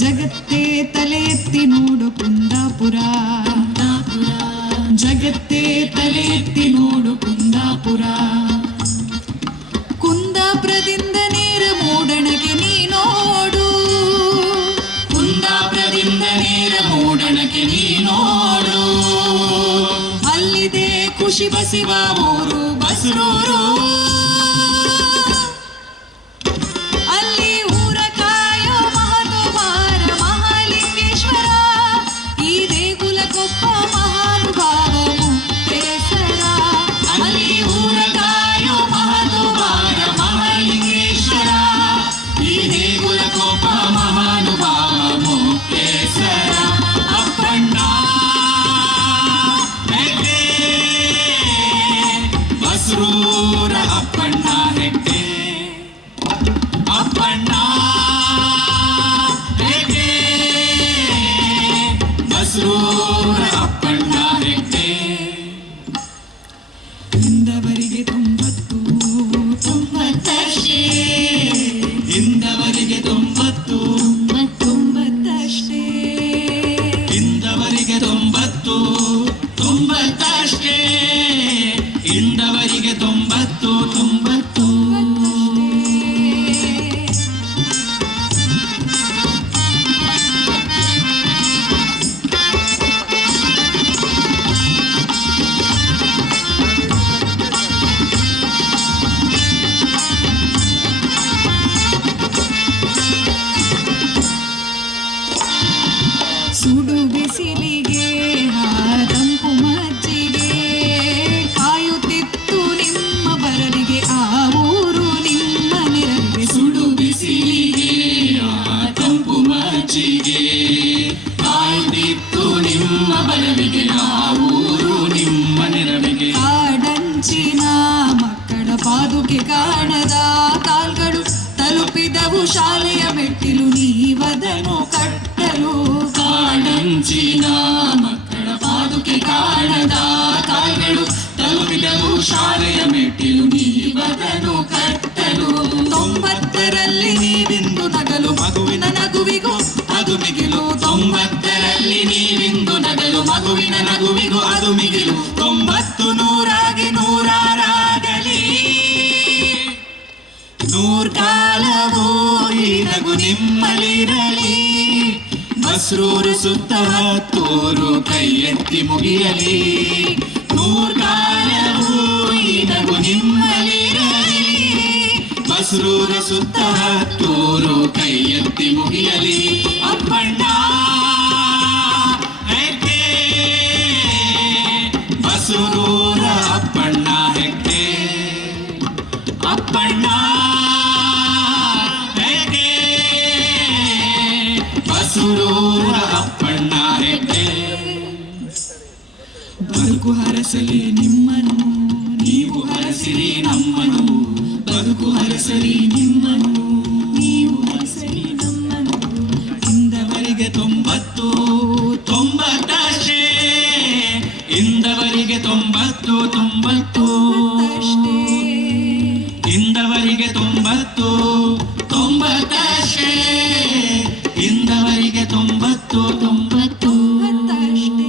ಜಗತ್ತೇ ತಲೆ ಎತ್ತಿ ನೋಡು ಕುಂದಾಪುರ, ಜಗತ್ತೇ ತಲೆ ಎತ್ತಿ ನೋಡು ಕುಂದಾಪುರ. ಕುಂದಾಪುರದಿಂದ ನೇರ ಮೂಡಣಕ್ಕೆ ನೀ ನೋಡು, ಕುಂದಾಪುರದಿಂದ ನೇರ ಮೂಡಣಕ್ಕೆ ನೀ ನೋಡು. ಅಲ್ಲಿದೆ ಖುಷಿ ಬಸಿವ ಊರು ಬಸರೂರು, ಬಸರೂರ ಅಪ್ಪಣ್ಣ ಹೆಗ್ಡೆ, ಅಪ್ಪಣ್ಣ ಹೆಗ್ಡೆ, ಬಸರೂರ ಅಪ್ಪಣ್ಣ ಹೆಗ್ಡೆ. ಇಂದವರಿಗೆ 90 90 ಇಂದವರಿಗೆ 90 90 ಇಂದವರಿಗೆ 90 90 ಇಂದವರಿಗೆ 90 90. ಸುಡು ಬಿಸಿಲಿಗೆ ತಂಪು ಮಜ್ಜಿಗೆ ಕಾಯುತ್ತಿತ್ತು ನಿಮ್ಮ ಬರಲಿಗೆ ಆ ಊರು ನಿಮ್ಮ ನೆರವಿಗೆ. ಸುಡು ಬಿಸಿಲಿಗೆ ತಂಪು ಮಜ್ಜಿಗೆ ಕಾಯುತ್ತಿತ್ತು ನಿಮ್ಮ ಬರಲಿಗೆ ಆ ಊರು ನಿಮ್ಮ ನೆರವಿಗೆ. ಕಾಡಂಚಿನ ಮಕ್ಕಳ ಪಾದುಕೆ ಕಾಣದ ಕಾಲ್ಗಳು ತಲುಪಿದವು ಶಾಲೆಯ ಮೆಟ್ಟಿಲು, ನೀವದನ್ನು ಕಟ್ಟಲು. ಕಾಡಂಚಿನ ಮಕ್ಕಳ ಪಾದುಕೆ ಕಾಣದ ಕಾಲ್ಗಳು ತಲುಪಿದವು ಶಾಲೆಯ ಮೆಟ್ಟಿಲು, ನೀವದನ್ನು ಕಟ್ಟಲು. 90ರಲ್ಲಿ ನೀವಿಂದು ನಗಲು ಮಗುವಿನ ನಗುವಿಗೂ ಅದು ಮಿಗಿಲು, 90ರಲ್ಲಿ ನೀವಿಂದು ನಗಲು ಮಗುವಿನ ನಗುವಿಗೂ ಅದು ಮಿಗಿಲು. 90 ನೂರಾಗಿ ನೂರಾರಾಗಲಿ, ನೂರ್ಕಾಲವೂ ಈ ನಗು ನಿಮ್ಮಲ್ಲಿರಲಿ. ಬಸರೂರು ಸುತ್ತ ಹತ್ತೂರು ಕೈ ಎತ್ತಿ ಮುಗಿಯಲಿ, ನೂರ್ಕಾಲವೂ ಈ ನಗು ನಿಮ್ಮಲ್ಲಿರಲಿ. ಬಸರೂರು ಸುತ್ತ ಹತ್ತೂರು ಕೈ ಎತ್ತಿ ಮುಗಿಯಲಿ. ಅಪ್ಪಣ್ಣ ಹೆಗ್ಡೆ, ಬಸರೂರ ಅಪ್ಪಣ್ಣ ಹೆಗ್ಡೆ, ಅಪ್ಪಣ್ಣ ಹೆಗ್ಡೆ, ಬಸರೂರ ಅಪ್ಪಣ್ಣ ಹೆಗ್ಡೆ. ಬದುಕು ಹರಸಲಿ ನಿಮ್ಮನು, ನೀವು ಹರಸಿರಿ ನಮ್ಮನು. ಬದುಕು ಹರಸಲಿ ನಿಮ್ಮನು, ನೀವು ಹರಸಲಿ ನಮ್ಮನು. ಇಂದವರಿಗೆ 90 90 ಇಂದವರಿಗೆ 90 90 ಇಂದವರಿಗೆ 90 90 ಇಂದವರಿಗೆ 90 90.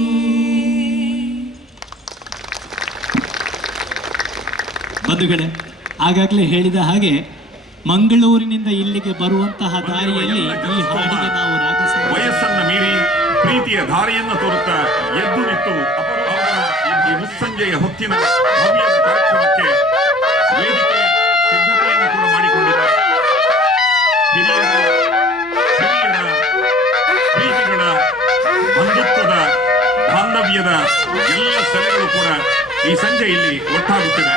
ಬಂಧುಗಳೇ, ಆಗಾಗಲೇ ಹೇಳಿದ ಹಾಗೆ ಮಂಗಳೂರಿನಿಂದ ಇಲ್ಲಿಗೆ ಬರುವಂತಹ ದಾರಿಯಲ್ಲಿ ಈ ಹಾಡಿಗೆ ನಾವು ವಯಸ್ಸನ್ನು ಮೀರಿ ಪ್ರೀತಿಯ ದಾರಿಯನ್ನು ತೋರುತ್ತಾ ಎದ್ದು ನಿಂತು ಈ ಮುಸ್ಸಂಜೆಯ ಹೊತ್ತಿನ ಭವ್ಯ ಕಾರ್ಯಕ್ರಮಕ್ಕೆ ವೇದಿಕೆ ಸಿದ್ಧತೆಯನ್ನು ಕೂಡ ಮಾಡಿಕೊಂಡಿದೆ. ಹಿರಿಯರ ಪ್ರೀತಿಗಳ ಬಂಧುತ್ವದ ಬಾಂಧವ್ಯದ ಎಲ್ಲ ಸೆಲೆಗಳು ಕೂಡ ಈ ಸಂಜೆ ಇಲ್ಲಿ ಒಟ್ಟಾಗುತ್ತಿದೆ.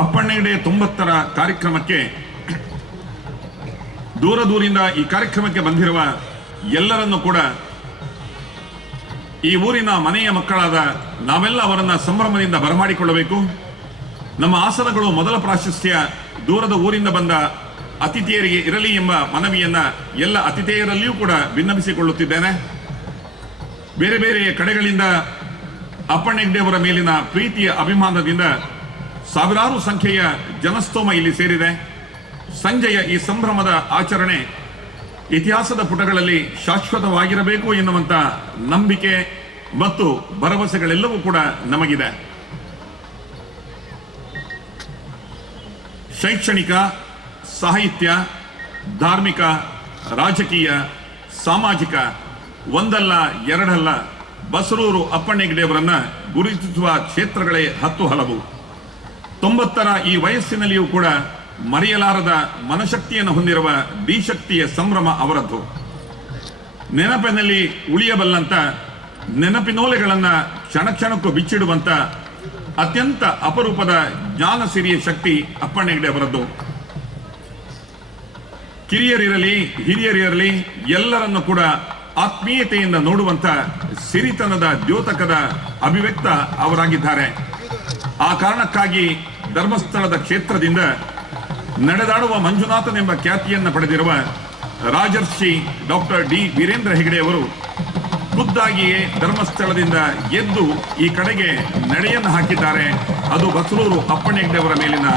ಅಪ್ಪಣ್ಣ ಹೆಗ್ಡೆ 90ರ ಕಾರ್ಯಕ್ರಮಕ್ಕೆ ದೂರದಿಂದ ಈ ಕಾರ್ಯಕ್ರಮಕ್ಕೆ ಬಂದಿರುವ ಎಲ್ಲರನ್ನು ಕೂಡ ಈ ಊರಿನ ಮನೆಯ ಮಕ್ಕಳಾದ ನಾವೆಲ್ಲ ಅವರನ್ನ ಸಂಭ್ರಮದಿಂದ ಬರಮಾಡಿಕೊಳ್ಳಬೇಕು. ನಮ್ಮ ಆಸನಗಳು ಮೊದಲ ಪ್ರಾಶಸ್ತ್ಯ ದೂರದ ಊರಿಂದ ಬಂದ ಅತಿಥಿಯರಿಗೆ ಇರಲಿ ಎಂಬ ಮನವಿಯನ್ನ ಎಲ್ಲ ಅತಿಥಿಯರಲ್ಲಿಯೂ ಕೂಡ ವಿನ್ನಪಿಸಿಕೊಳ್ಳುತ್ತಿದ್ದೇನೆ. ಬೇರೆ ಬೇರೆ ಕಡೆಗಳಿಂದ ಅಪ್ಪಣ್ಣ ಹೆಗ್ಡೆ ಅವರ ಮೇಲಿನ ಪ್ರೀತಿಯ ಅಭಿಮಾನದಿಂದ ಸಾವಿರಾರು ಸಂಖ್ಯೆಯ ಜನಸ್ತೋಮ ಇಲ್ಲಿ ಸೇರಿದೆ. ಸಂಜೆಯ ಈ ಸಂಭ್ರಮದ ಆಚರಣೆ ಇತಿಹಾಸದ ಪುಟಗಳಲ್ಲಿ ಶಾಶ್ವತವಾಗಿರಬೇಕು ಎನ್ನುವಂತ ನಂಬಿಕೆ ಮತ್ತು ಭರವಸೆಗಳೆಲ್ಲವೂ ಕೂಡ ನಮಗಿದೆ. ಶೈಕ್ಷಣಿಕ, ಸಾಹಿತ್ಯ, ಧಾರ್ಮಿಕ, ರಾಜಕೀಯ, ಸಾಮಾಜಿಕ ಒಂದಲ್ಲ ಎರಡಲ್ಲ ಬಸರೂರು ಅಪ್ಪಣ್ಣ ಹೆಗ್ಡೆ ಅವರನ್ನ ಗುರುತಿಸುವ ಕ್ಷೇತ್ರಗಳೇ 10 ಹಲವು. 90ರ ಈ ವಯಸ್ಸಿನಲ್ಲಿಯೂ ಕೂಡ ಮರೆಯಲಾರದ ಮನಶಕ್ತಿಯನ್ನು ಹೊಂದಿರುವ ಧೀಶಕ್ತಿಯ ಸಂಭ್ರಮ ಅವರದ್ದು. ನೆನಪಿನಲ್ಲಿ ಉಳಿಯಬಲ್ಲಂತ ನೆನಪಿನೋಲೆಗಳನ್ನ ಕ್ಷಣ ಕ್ಷಣಕ್ಕೂ ಬಿಚ್ಚಿಡುವಂತ ಅತ್ಯಂತ ಅಪರೂಪದ ಜ್ಞಾನ ಸಿರಿಯ ಶಕ್ತಿ ಅಪ್ಪಣ್ಣ ಹೆಗ್ಡೆ ಅವರದ್ದು. ಕಿರಿಯರಿರಲಿ ಹಿರಿಯರಿರಲಿ ಎಲ್ಲರನ್ನು ಕೂಡ ಆತ್ಮೀಯತೆಯಿಂದ ನೋಡುವಂತ ಸಿರಿತನದ ದ್ಯೋತಕದ ಅಭಿವ್ಯಕ್ತ ಅವರಾಗಿದ್ದಾರೆ. ಆ ಕಾರಣಕ್ಕಾಗಿ ಧರ್ಮಸ್ಥಳದ ಕ್ಷೇತ್ರದಿಂದ ನಡೆದಾಡುವ ಮಂಜುನಾಥನೆಂಬ ಖ್ಯಾತಿಯನ್ನು ಪಡೆದಿರುವ ರಾಜರ್ಷಿ ಡಾಕ್ಟರ್ ಡಿ ವೀರೇಂದ್ರ ಹೆಗ್ಡೆ ಅವರು ಖುದ್ದಾಗಿಯೇ ಧರ್ಮಸ್ಥಳದಿಂದ ಎದ್ದು ಈ ಕಡೆಗೆ ನಡೆಯನ್ನು ಹಾಕಿದ್ದಾರೆ. ಅದು ಬಸರೂರು ಅಪ್ಪಣ್ಣ ಹೆಗ್ಡೆ ಅವರ ಮೇಲಿನ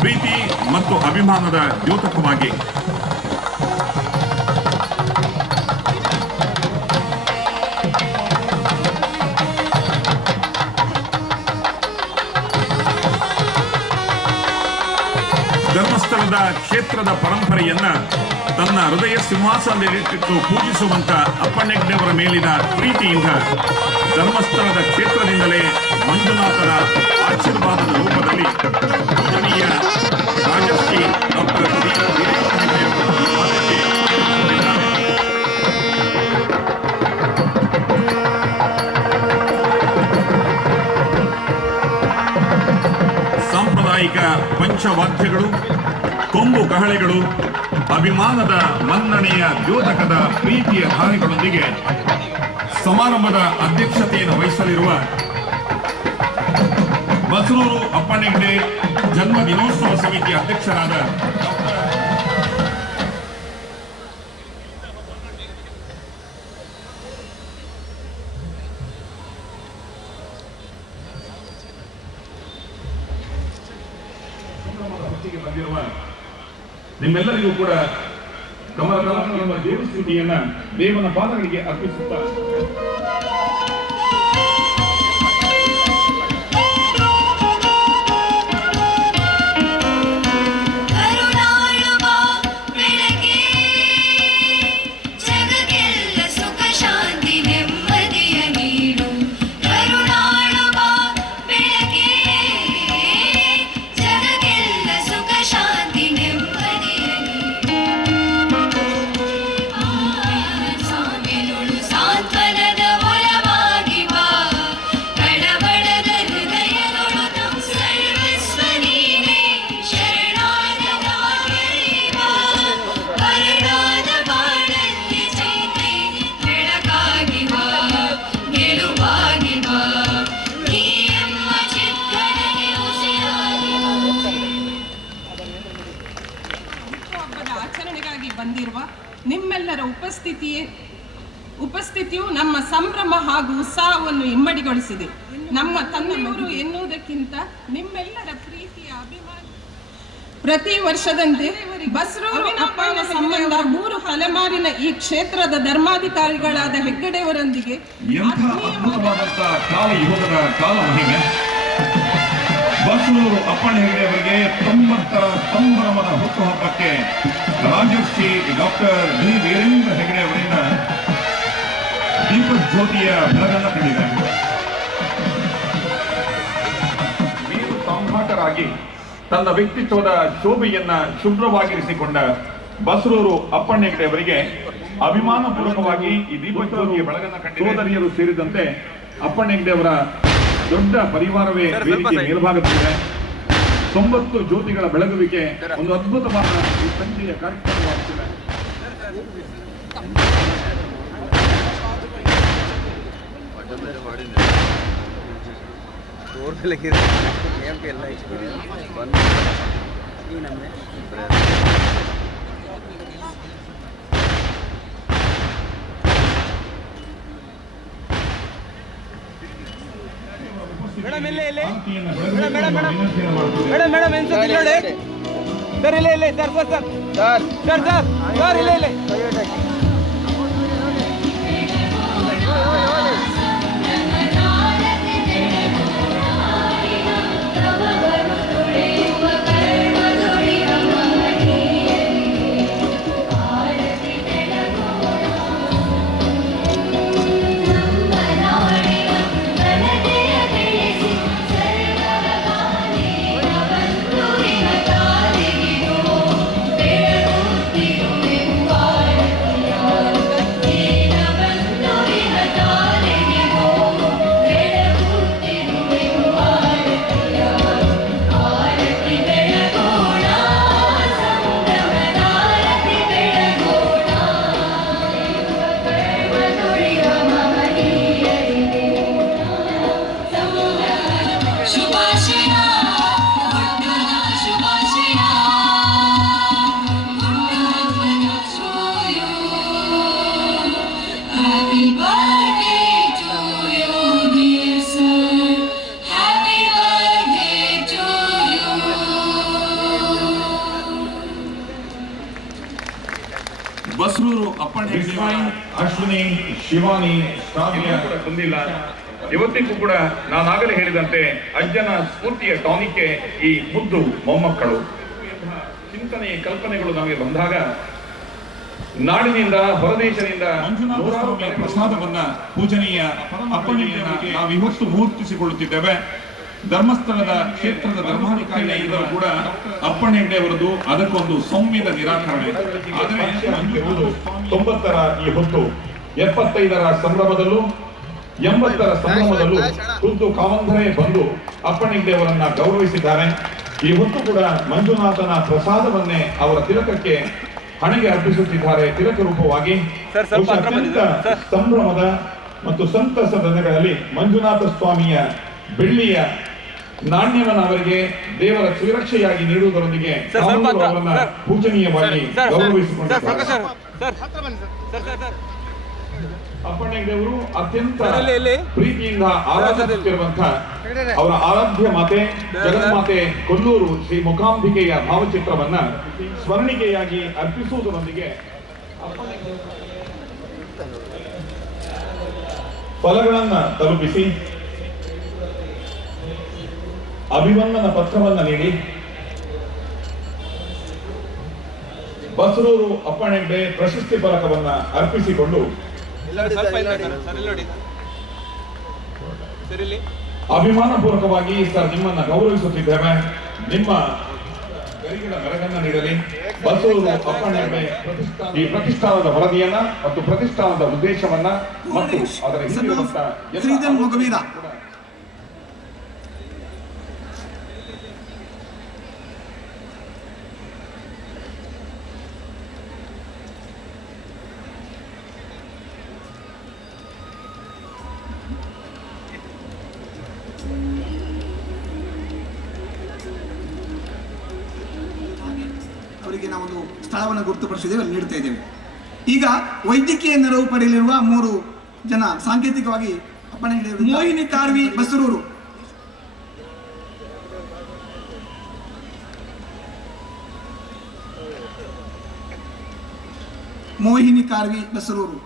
ಪ್ರೀತಿ ಮತ್ತು ಅಭಿಮಾನದ ದ್ಯೋತಕವಾಗಿ. ಧರ್ಮಸ್ಥಳದ ಕ್ಷೇತ್ರದ ಪರಂಪರೆಯನ್ನ ತನ್ನ ಹೃದಯ ಸಿಂಹಾಸನದಲ್ಲಿಟ್ಟು ಪೂಜಿಸುವಂತ ಅಪ್ಪಣ್ಣ ಹೆಗ್ಡೆ ಅವರ ಮೇಲಿನ ಪ್ರೀತಿಯಿಂದ ಧರ್ಮಸ್ಥಳದ ಕ್ಷೇತ್ರದಿಂದಲೇ ಮಂಜುನಾಥನ ಆಶೀರ್ವಾದದ ರೂಪದಲ್ಲಿ ಪೂಜನೀಯ ರಾಜಶ್ರೀ ಡಾಕ್ಟರ್ ಡಿ ವೀರೇಂದ್ರ ಹೆಗ್ಡೆ ಅವರು ಈ ಪದಕ್ಕೆ ಹೊರಟಿದ್ದಾರೆ. ಸಾಂಪ್ರದಾಯಿಕ ಪಂಚವಾದ್ಯಗಳು, ಕೊಂಬು ಕಹಳೆಗಳು, ಅಭಿಮಾನದ ಮನ್ನಣೆಯ ದ್ಯೋತಕದ ಪ್ರೀತಿಯ ಧಾರೆಗಳೊಂದಿಗೆ ಸಮಾರಂಭದ ಅಧ್ಯಕ್ಷತೆಯನ್ನು ವಹಿಸಲಿರುವ ಬಸರೂರು ಅಪ್ಪಣ್ಣ ಹೆಗ್ಡೆ ಜನ್ಮ ದಿನೋತ್ಸವ ಸಮಿತಿ ಅಧ್ಯಕ್ಷರಾದ ಬಂದಿರುವ ನಿಮ್ಮೆಲ್ಲರಿಗೂ ಕೂಡ ಕಮಲಕಲಾ ಎಂಬ ದೇವಸ್ಥಿತಿಯನ್ನ ದೇವನ ಪಾದಗಳಿಗೆ ಅರ್ಪಿಸುತ್ತಾ ಬಂದಿರುವ ನಿಮ್ಮೆಲ್ಲರ ಉಪಸ್ಥಿತಿಯು ನಮ್ಮ ಸಂಭ್ರಮ ಹಾಗೂ ಉತ್ಸಾಹವನ್ನು ಇಮ್ಮಡಿಗೊಳಿಸಿದೆ. ನಮ್ಮ ತನ್ನವರು ಎನ್ನುವುದಕ್ಕಿಂತ ನಿಮ್ಮೆಲ್ಲರ ಪ್ರೀತಿಯ ಅಭಿಮಾನ. ಪ್ರತಿ ವರ್ಷದಂತೆ ಬಸರೂರು ಅಪ್ಪಣ್ಣ ಸಂಬಂಧ 3 ತಲೆಮಾರಿನ ಈ ಕ್ಷೇತ್ರದ ಧರ್ಮಾಧಿಕಾರಿಗಳಾದ ಹೆಗ್ಗಡೆಯವರೊಂದಿಗೆ ಬಸರೂರು ಅಪ್ಪಣ್ಣ ಹೆಗ್ಡೆ ಅವರಿಗೆ 90ರ ಸಂಭ್ರಮದ ಹುಟ್ಟುಹಬ್ಬಕ್ಕೆ ರಾಜಶ್ರೀ ಡಾಕ್ಟರ್ ಡಿ ವೀರೇಂದ್ರ ಹೆಗ್ಡೆ ಅವರಿಂದ ದೀಪಜ್ಯೋತಿಯ ಬೆಳಗನ್ನು ಕಂಡಿದೆ. ವೀರು ಸಂಘಾಟರಾಗಿ ತನ್ನ ವ್ಯಕ್ತಿತ್ವದ ಶೋಭೆಯನ್ನ ಶುಭ್ರವಾಗಿರಿಸಿಕೊಂಡ ಬಸರೂರು ಅಪ್ಪಣ್ಣ ಹೆಗ್ಡೆ ಅವರಿಗೆ ಅಭಿಮಾನ ಪೂರ್ವಕವಾಗಿ ಈ ದೀಪಜ್ಯೋತಿಯ ಬೆಳಗನ್ನು ಕಂಡಿದೆ. ಸೋದರಿಯರು ಸೇರಿದಂತೆ ಅಪ್ಪಣ್ಣ ಹೆಗ್ಡೆ ಅವರ ದೊಡ್ಡ ಪರಿವಾರವೇ ವೇದಿಕೆ ಮೇಲ್ಭಾಗದಲ್ಲಿದೆ. 90 ಜ್ಯೋತಿಗಳ ಬೆಳಗುವಿಕೆ ಒಂದು ಅದ್ಭುತವಾದ ಈ ಸಂಜೆಯ ಕಾರ್ಯಕ್ರಮವಾಗುತ್ತಿದೆ. ಮೇಡಮ್ ಇಲ್ಲಿ ಇಲ್ಲಿ ಮೇಡಮ್ ಮೇಡಮ್ ಮೇಡಮ್ ಎನ್ಸುತ್ತೆ ಇಲ್ಲಿ ನೋಡಿ ಸರ್ ಇಲ್ಲ ಇಲ್ಲ sir sir sir sir sir sir ಇಲ್ಲ ಇಲ್ಲ ಬಸ್ರೂರು ಅಪ್ಪಣ್ಣ ಅಶ್ವಿನಿ ಶಿವಾನಿ ಬಂದಿಲ್ಲ. ಇವತ್ತಿಗೂ ಕೂಡ ನಾನಾಗಲೇ ಹೇಳಿದಂತೆ ಅಜ್ಜನ ಸ್ಫೂರ್ತಿಯ ಟಾನಿಕ್ಗೆ ಈ ಮುದ್ದು ಮೊಮ್ಮಕ್ಕಳು. ಚಿಂತನೆಯ ಕಲ್ಪನೆಗಳು ನಮಗೆ ಬಂದಾಗ ನಾಡಿನಿಂದ ಹೊರದೇಶದಿಂದ ನೂರಾರು ಪ್ರಸಾದವನ್ನ ಪೂಜನೀಯ ಅಪ್ಪಣೆಯನ್ನ ನಾವು ಇವತ್ತು ಮೂರ್ತಿಸಿಕೊಳ್ಳುತ್ತಿದ್ದೇವೆ. ಧರ್ಮಸ್ಥಳದ ಕ್ಷೇತ್ರದ ಧರ್ಮಾಧಿಕಾರಿಗಳು ಕೂಡ ಅಪ್ಪಣ್ಣ ಹೆಗ್ಡೆ ಅವರದು ಅದಕ್ಕೊಂದು ಸೌಮ್ಯದ ನಿರಾಕರಣೆ. ಆದರೆ 90ರ ಈ ಹೊತ್ತು 75ರ ಸಂಭ್ರಮದಲ್ಲೂ 80ರ ಸಂಭ್ರಮದಲ್ಲೂ ಖುದ್ದು ಕಾವಂಧರೇ ಬಂದು ಅಪ್ಪಣ್ಣ ಹೆಗ್ಡೆ ಅವರನ್ನ ಗೌರವಿಸಿದ್ದಾರೆ. ಈ ಹೊತ್ತು ಕೂಡ ಮಂಜುನಾಥನ ಪ್ರಸಾದವನ್ನೇ ಅವರ ತಿಲಕಕ್ಕೆ ಹಣೆಗೆ ಅರ್ಪಿಸುತ್ತಿದ್ದಾರೆ. ತಿಲಕ ರೂಪವಾಗಿ ಅತ್ಯಂತ ಸಂಭ್ರಮದ ಮತ್ತು ಸಂತಸದ ದಿನಗಳಲ್ಲಿ ಮಂಜುನಾಥ ಸ್ವಾಮಿಯ ಬೆಳ್ಳಿಯ ನಾಣ್ಯವನ್ನು ಅವರಿಗೆ ದೇವರ ಸುರಕ್ಷೆಯಾಗಿ ನೀಡುವುದರೊಂದಿಗೆ ಅವರನ್ನ ಪೂಜನೀಯವಾಗಿ ಗೌರವಿಸಿಕೊಂಡಿದ್ದಾರೆ. ಅಪ್ಪಣ್ಣ ಹೆಗ್ಡೆಯವರು ಅತ್ಯಂತ ಪ್ರೀತಿಯಿಂದ ಆರಾಧಿಸುತ್ತಿರುವಂತಹ ಅವರ ಆರಾಧ್ಯ ಮಾತೆ ಜಗನ್ಮಾತೆ ಕೊಲ್ಲೂರು ಶ್ರೀ ಮೂಕಾಂಬಿಕೆಯ ಭಾವಚಿತ್ರವನ್ನ ಸ್ಮರಣಿಕೆಯಾಗಿ ಅರ್ಪಿಸುವುದರೊಂದಿಗೆ ಫಲಗಳನ್ನ ತಲುಪಿಸಿ ಅಭಿವಂದನ ಪತ್ರವನ್ನ ನೀಡಿ ಬಸರೂರು ಅಪ್ಪಣ್ಣ ಹೆಗ್ಡೆ ಪ್ರಶಸ್ತಿ ಫಲಕವನ್ನ ಅರ್ಪಿಸಿಕೊಂಡು ಅಭಿಮಾನ ಪೂರ್ವಕವಾಗಿ ಸರ್ ನಿಮ್ಮನ್ನ ಗೌರವಿಸುತ್ತಿದ್ದೇವೆ. ನಿಮ್ಮ ಗರಿಗಳ ಮೆರಗನ್ನ ನೀಡಲಿ. ಬಸರೂರು ಅಪ್ಪಣ್ಣ ಹೆಗ್ಡೆ ಈ ಪ್ರತಿಷ್ಠಾನದ ವರದಿಯನ್ನ ಮತ್ತು ಪ್ರತಿಷ್ಠಾನದ ಉದ್ದೇಶವನ್ನ ಮತ್ತು ಅದರ ಹಿಂದಿರುವಂತಹ ಅವರಿಗೆ ನಾವೊಂದು ಸ್ಥಳವನ್ನು ಗುರುತುಪಡಿಸಿದ್ದೇವೆ, ಅಲ್ಲಿ ನೀಡ್ತಾ ಇದ್ದೇವೆ. ಈಗ ವೈದ್ಯಕೀಯ ನೆರವು ಪಡೆಯಲಿರುವ 3 ಜನ ಸಾಂಕೇತಿಕವಾಗಿ ಅಪ್ಪಣೆ ನೀಡಿದರು. ಮೋಹಿನಿ ಕಾರ್ವಿ ಬಸರೂರು, ಮೋಹಿನಿ ಕಾರ್ವಿ ಬಸರೂರು,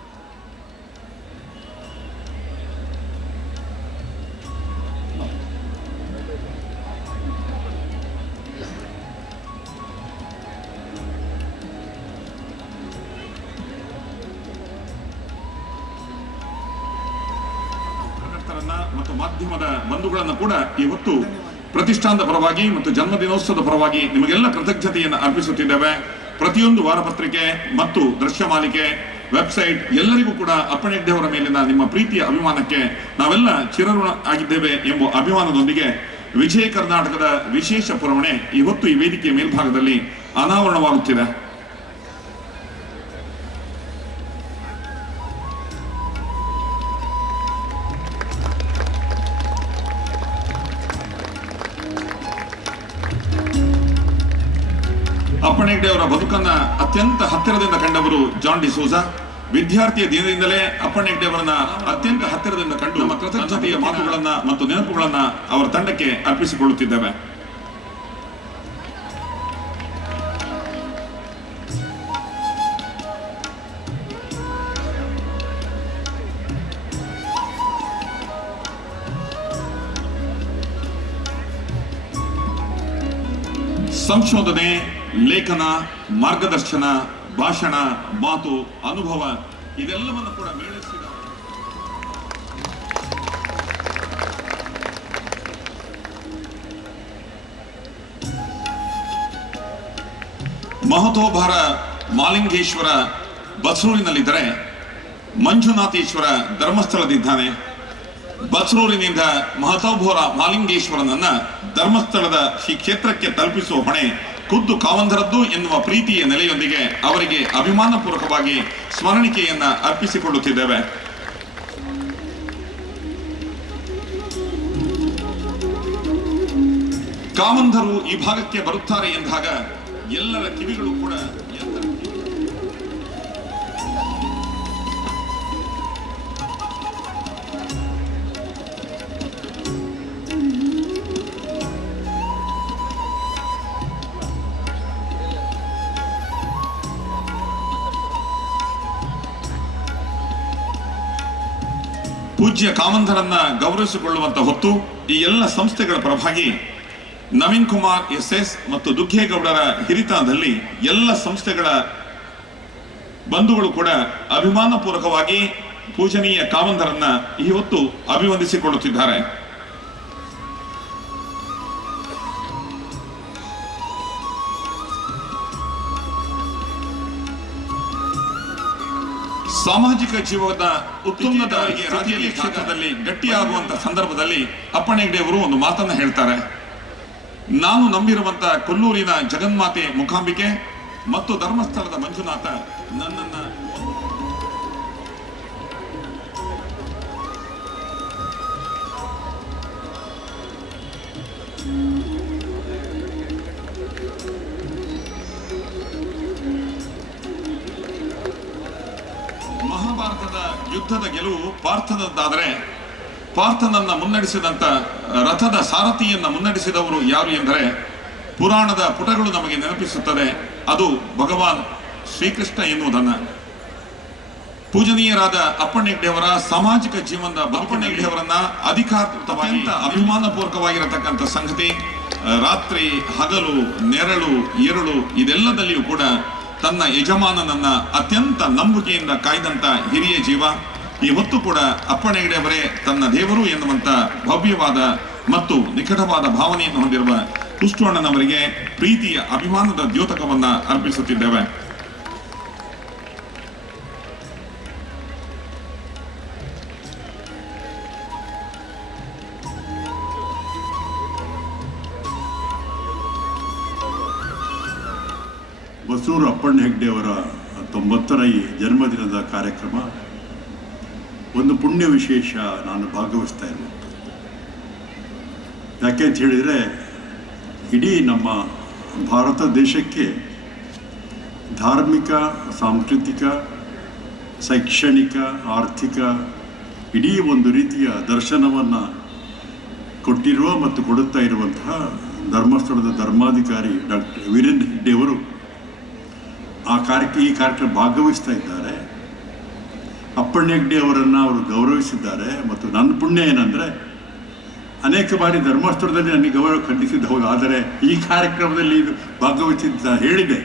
ಮತ್ತು ಮಾಧ್ಯಮದ ಬಂಧುಗಳನ್ನು ಕೂಡ ಇವತ್ತು ಪ್ರತಿಷ್ಠಾನದ ಪರವಾಗಿ ಮತ್ತು ಜನ್ಮದಿನೋತ್ಸವದ ಪರವಾಗಿ ನಿಮಗೆಲ್ಲ ಕೃತಜ್ಞತೆಯನ್ನು ಅರ್ಪಿಸುತ್ತಿದ್ದೇವೆ. ಪ್ರತಿಯೊಂದು ವಾರಪತ್ರಿಕೆ ಮತ್ತು ದೃಶ್ಯ ಮಾಲಿಕೆ ವೆಬ್ಸೈಟ್ ಎಲ್ಲರಿಗೂ ಕೂಡ ಅಪ್ಪಣ್ಣ ಹೆಗ್ಡೆ ಅವರ ಮೇಲಿನ ನಿಮ್ಮ ಪ್ರೀತಿಯ ಅಭಿಮಾನಕ್ಕೆ ನಾವೆಲ್ಲ ಚಿರಋಣ ಆಗಿದ್ದೇವೆ ಎಂಬ ಅಭಿಮಾನದೊಂದಿಗೆ ವಿಜಯ ಕರ್ನಾಟಕದ ವಿಶೇಷ ಪುರವಣೆ ಇವತ್ತು ಈ ವೇದಿಕೆಯ ಮೇಲ್ಭಾಗದಲ್ಲಿ ಅನಾವರಣವಾಗುತ್ತಿದೆ. ಅಪ್ಪಣ್ಣ ಹೆಗ್ಡೆ ಅವರ ಬದುಕನ್ನ ಅತ್ಯಂತ ಹತ್ತಿರದಿಂದ ಕಂಡವರು ಜಾನ್ ಡಿಸೋಜಾ. ವಿದ್ಯಾರ್ಥಿಯ ದಿನದಿಂದಲೇ ಅಪ್ಪಣ್ಣ ಹೆಗ್ಡೆ ಅವರನ್ನ ಅತ್ಯಂತ ಹತ್ತಿರದಿಂದ ಕಂಡು ನಮ್ಮ ಕೃತಜ್ಞತೆಯ ಮಾತುಗಳನ್ನ ಮತ್ತು ನೆನಪುಗಳನ್ನ ಅವರ ತಂಡಕ್ಕೆ ಅರ್ಪಿಸಿಕೊಳ್ಳುತ್ತಿದ್ದೇವೆ. ಸಂಶೋಧನೆ, ಲೇಖನ, ಮಾರ್ಗದರ್ಶನ, ಭಾಷಣ, ಮಾತು, ಅನುಭವ ಇದೆಲ್ಲವನ್ನು ಕೂಡ ಮೇಳೈಸಿದ ಮಹತೋಭಾರ ಮಾಲಿಂಗೇಶ್ವರ ಬಸ್ರೂರಿನಲ್ಲಿದ್ದರೆ ಮಂಜುನಾಥೇಶ್ವರ ಧರ್ಮಸ್ಥಳದಿದ್ದಾನೆ. ಬಸ್ರೂರಿನಿಂದ ಮಹತೋಭಾರ ಮಾಲಿಂಗೇಶ್ವರನನ್ನ ಧರ್ಮಸ್ಥಳದ ಶ್ರೀ ಕ್ಷೇತ್ರಕ್ಕೆ ತಲುಪಿಸುವ ಹೊಣೆ ಖುದ್ದು ಕಾವಂಧರದ್ದು ಎನ್ನುವ ಪ್ರೀತಿಯ ನೆಲೆಯೊಂದಿಗೆ ಅವರಿಗೆ ಅಭಿಮಾನಪೂರ್ವಕವಾಗಿ ಸ್ಮರಣಿಕೆಯನ್ನ ಅರ್ಪಿಸಿಕೊಳ್ಳುತ್ತಿದ್ದೇವೆ. ಕಾವಂಧರು ಈ ಭಾಗಕ್ಕೆ ಬರುತ್ತಾರೆ ಎಂದಾಗ ಎಲ್ಲರ ಕಿವಿಗಳು ಕೂಡ ಪೂಜ್ಯ ಕಾವಂಧರನ್ನ ಗೌರವಿಸಿಕೊಳ್ಳುವಂತ ಹೊತ್ತು ಈ ಎಲ್ಲ ಸಂಸ್ಥೆಗಳ ಪರವಾಗಿ ನವೀನ್ ಕುಮಾರ್ SS ಮತ್ತು ದುಗ್ಗೇಗೌಡರ ಹಿರಿತನದಲ್ಲಿ ಎಲ್ಲ ಸಂಸ್ಥೆಗಳ ಬಂಧುಗಳು ಕೂಡ ಅಭಿಮಾನಪೂರ್ವಕವಾಗಿ ಪೂಜನೀಯ ಕಾವಂಧರನ್ನ ಈ ಹೊತ್ತು ಅಭಿವಂದಿಸಿಕೊಳ್ಳುತ್ತಿದ್ದಾರೆ. ಸಾಮಾಜಿಕ ಜೀವನದ ಉತ್ತುಂಗದ ರಾಜಕೀಯ ಕ್ಷೇತ್ರದಲ್ಲಿ ಗಟ್ಟಿಯಾಗುವಂತಹ ಸಂದರ್ಭದಲ್ಲಿ ಅಪ್ಪಣ್ಣ ಹೆಗ್ಡೆ ಅವರು ಒಂದು ಮಾತನ್ನ ಹೇಳ್ತಾರೆ. ನಾನು ನಂಬಿರುವಂತ ಕೊಲ್ಲೂರಿನ ಜಗನ್ಮಾತೆ ಮುಖಾಂಬಿಕೆ ಮತ್ತು ಧರ್ಮಸ್ಥಳದ ಮಂಜುನಾಥ ನನ್ನನ್ನ ಮಹಾಭಾರತದ ಯುದ್ಧದ ಗೆಲುವು ಪಾರ್ಥನದ್ದಾದರೆ ಪಾರ್ಥನನ್ನ ಮುನ್ನಡೆಸಿದಂತ ರಥದ ಸಾರಥಿಯನ್ನ ಮುನ್ನಡೆಸಿದವರು ಯಾರು ಎಂದರೆ ಪುರಾಣದ ಪುಟಗಳು ನಮಗೆ ನೆನಪಿಸುತ್ತದೆ, ಅದು ಭಗವಾನ್ ಶ್ರೀಕೃಷ್ಣ ಎನ್ನುವುದನ್ನ. ಪೂಜನೀಯರಾದ ಅಪ್ಪಣ್ಣ ಹೆಗ್ಡೆ ಅವರ ಸಾಮಾಜಿಕ ಜೀವನದ ಅಪ್ಪಣ್ಣ ಹೆಗ್ಡೆ ಅವರನ್ನ ಅಧಿಕಾರಯುತವಾಗಿ ಅಭಿಮಾನಪೂರ್ವಕವಾಗಿರತಕ್ಕಂಥ ಸಂಗತಿ ರಾತ್ರಿ ಹಗಲು ನೆರಳು ഇരുಳು ಇದೆಲ್ಲದಲ್ಲಿಯೂ ಕೂಡ ತನ್ನ ಯಜಮಾನನನ್ನ ಅತ್ಯಂತ ನಂಬಿಕೆಯಿಂದ ಕಾಯ್ದಂತ ಹಿರಿಯ ಜೀವ. ಈ ಹೊತ್ತು ಕೂಡ ಅಪ್ಪಣ್ಣ ಹೆಗ್ಡೆ ಅವರೇ ತನ್ನ ದೇವರು ಎನ್ನುವಂತ ಭವ್ಯವಾದ ಮತ್ತು ನಿಕಟವಾದ ಭಾವನೆಯನ್ನು ಹೊಂದಿರುವ ಕುಷ್ಟೋಣ್ಣನವರಿಗೆ ಪ್ರೀತಿಯ ಅಭಿಮಾನದ ದ್ಯೋತಕವನ್ನ ಅರ್ಪಿಸುತ್ತಿದ್ದೇವೆ. ಬಸರೂರು ಅಪ್ಪಣ್ಣ ಹೆಗ್ಡೆ ಅವರ 90ರ ಈ ಜನ್ಮದಿನದ ಕಾರ್ಯಕ್ರಮ ಒಂದು ಪುಣ್ಯ ವಿಶೇಷ. ನಾನು ಭಾಗವಹಿಸ್ತಾ ಇರುವುದು ಯಾಕೆ ಅಂತ ಹೇಳಿದರೆ, ಇಡೀ ನಮ್ಮ ಭಾರತ ದೇಶಕ್ಕೆ ಧಾರ್ಮಿಕ, ಸಾಂಸ್ಕೃತಿಕ, ಶೈಕ್ಷಣಿಕ, ಆರ್ಥಿಕ ಇಡೀ ಒಂದು ರೀತಿಯ ದರ್ಶನವನ್ನು ಕೊಟ್ಟಿರುವ ಮತ್ತು ಕೊಡುತ್ತಾ ಇರುವಂತಹ ಧರ್ಮಸ್ಥಳದ ಧರ್ಮಾಧಿಕಾರಿ ಡಾಕ್ಟರ್ ವೀರೇಂದ್ರ ಹೆಗ್ಡೆ ಅವರು ಈ ಕಾರ್ಯಕ್ರಮ ಭಾಗವಹಿಸ್ತಾ ಇದ್ದಾರೆ. ಅಪ್ಪಣ್ಣ ಹೆಗ್ಡೆ ಅವರನ್ನು ಅವರು ಗೌರವಿಸಿದ್ದಾರೆ. ಮತ್ತು ನನ್ನ ಪುಣ್ಯ ಏನಂದರೆ, ಅನೇಕ ಬಾರಿ ಧರ್ಮಸ್ಥಳದಲ್ಲಿ ನನಗೆ ಗೌರವ ಖಂಡಿಸಿದ್ದ ಹೌದು, ಆದರೆ ಈ ಕಾರ್ಯಕ್ರಮದಲ್ಲಿ ಇದು ಭಾಗವಹಿಸಿದ್ದ ಹೇಳಿದೆ.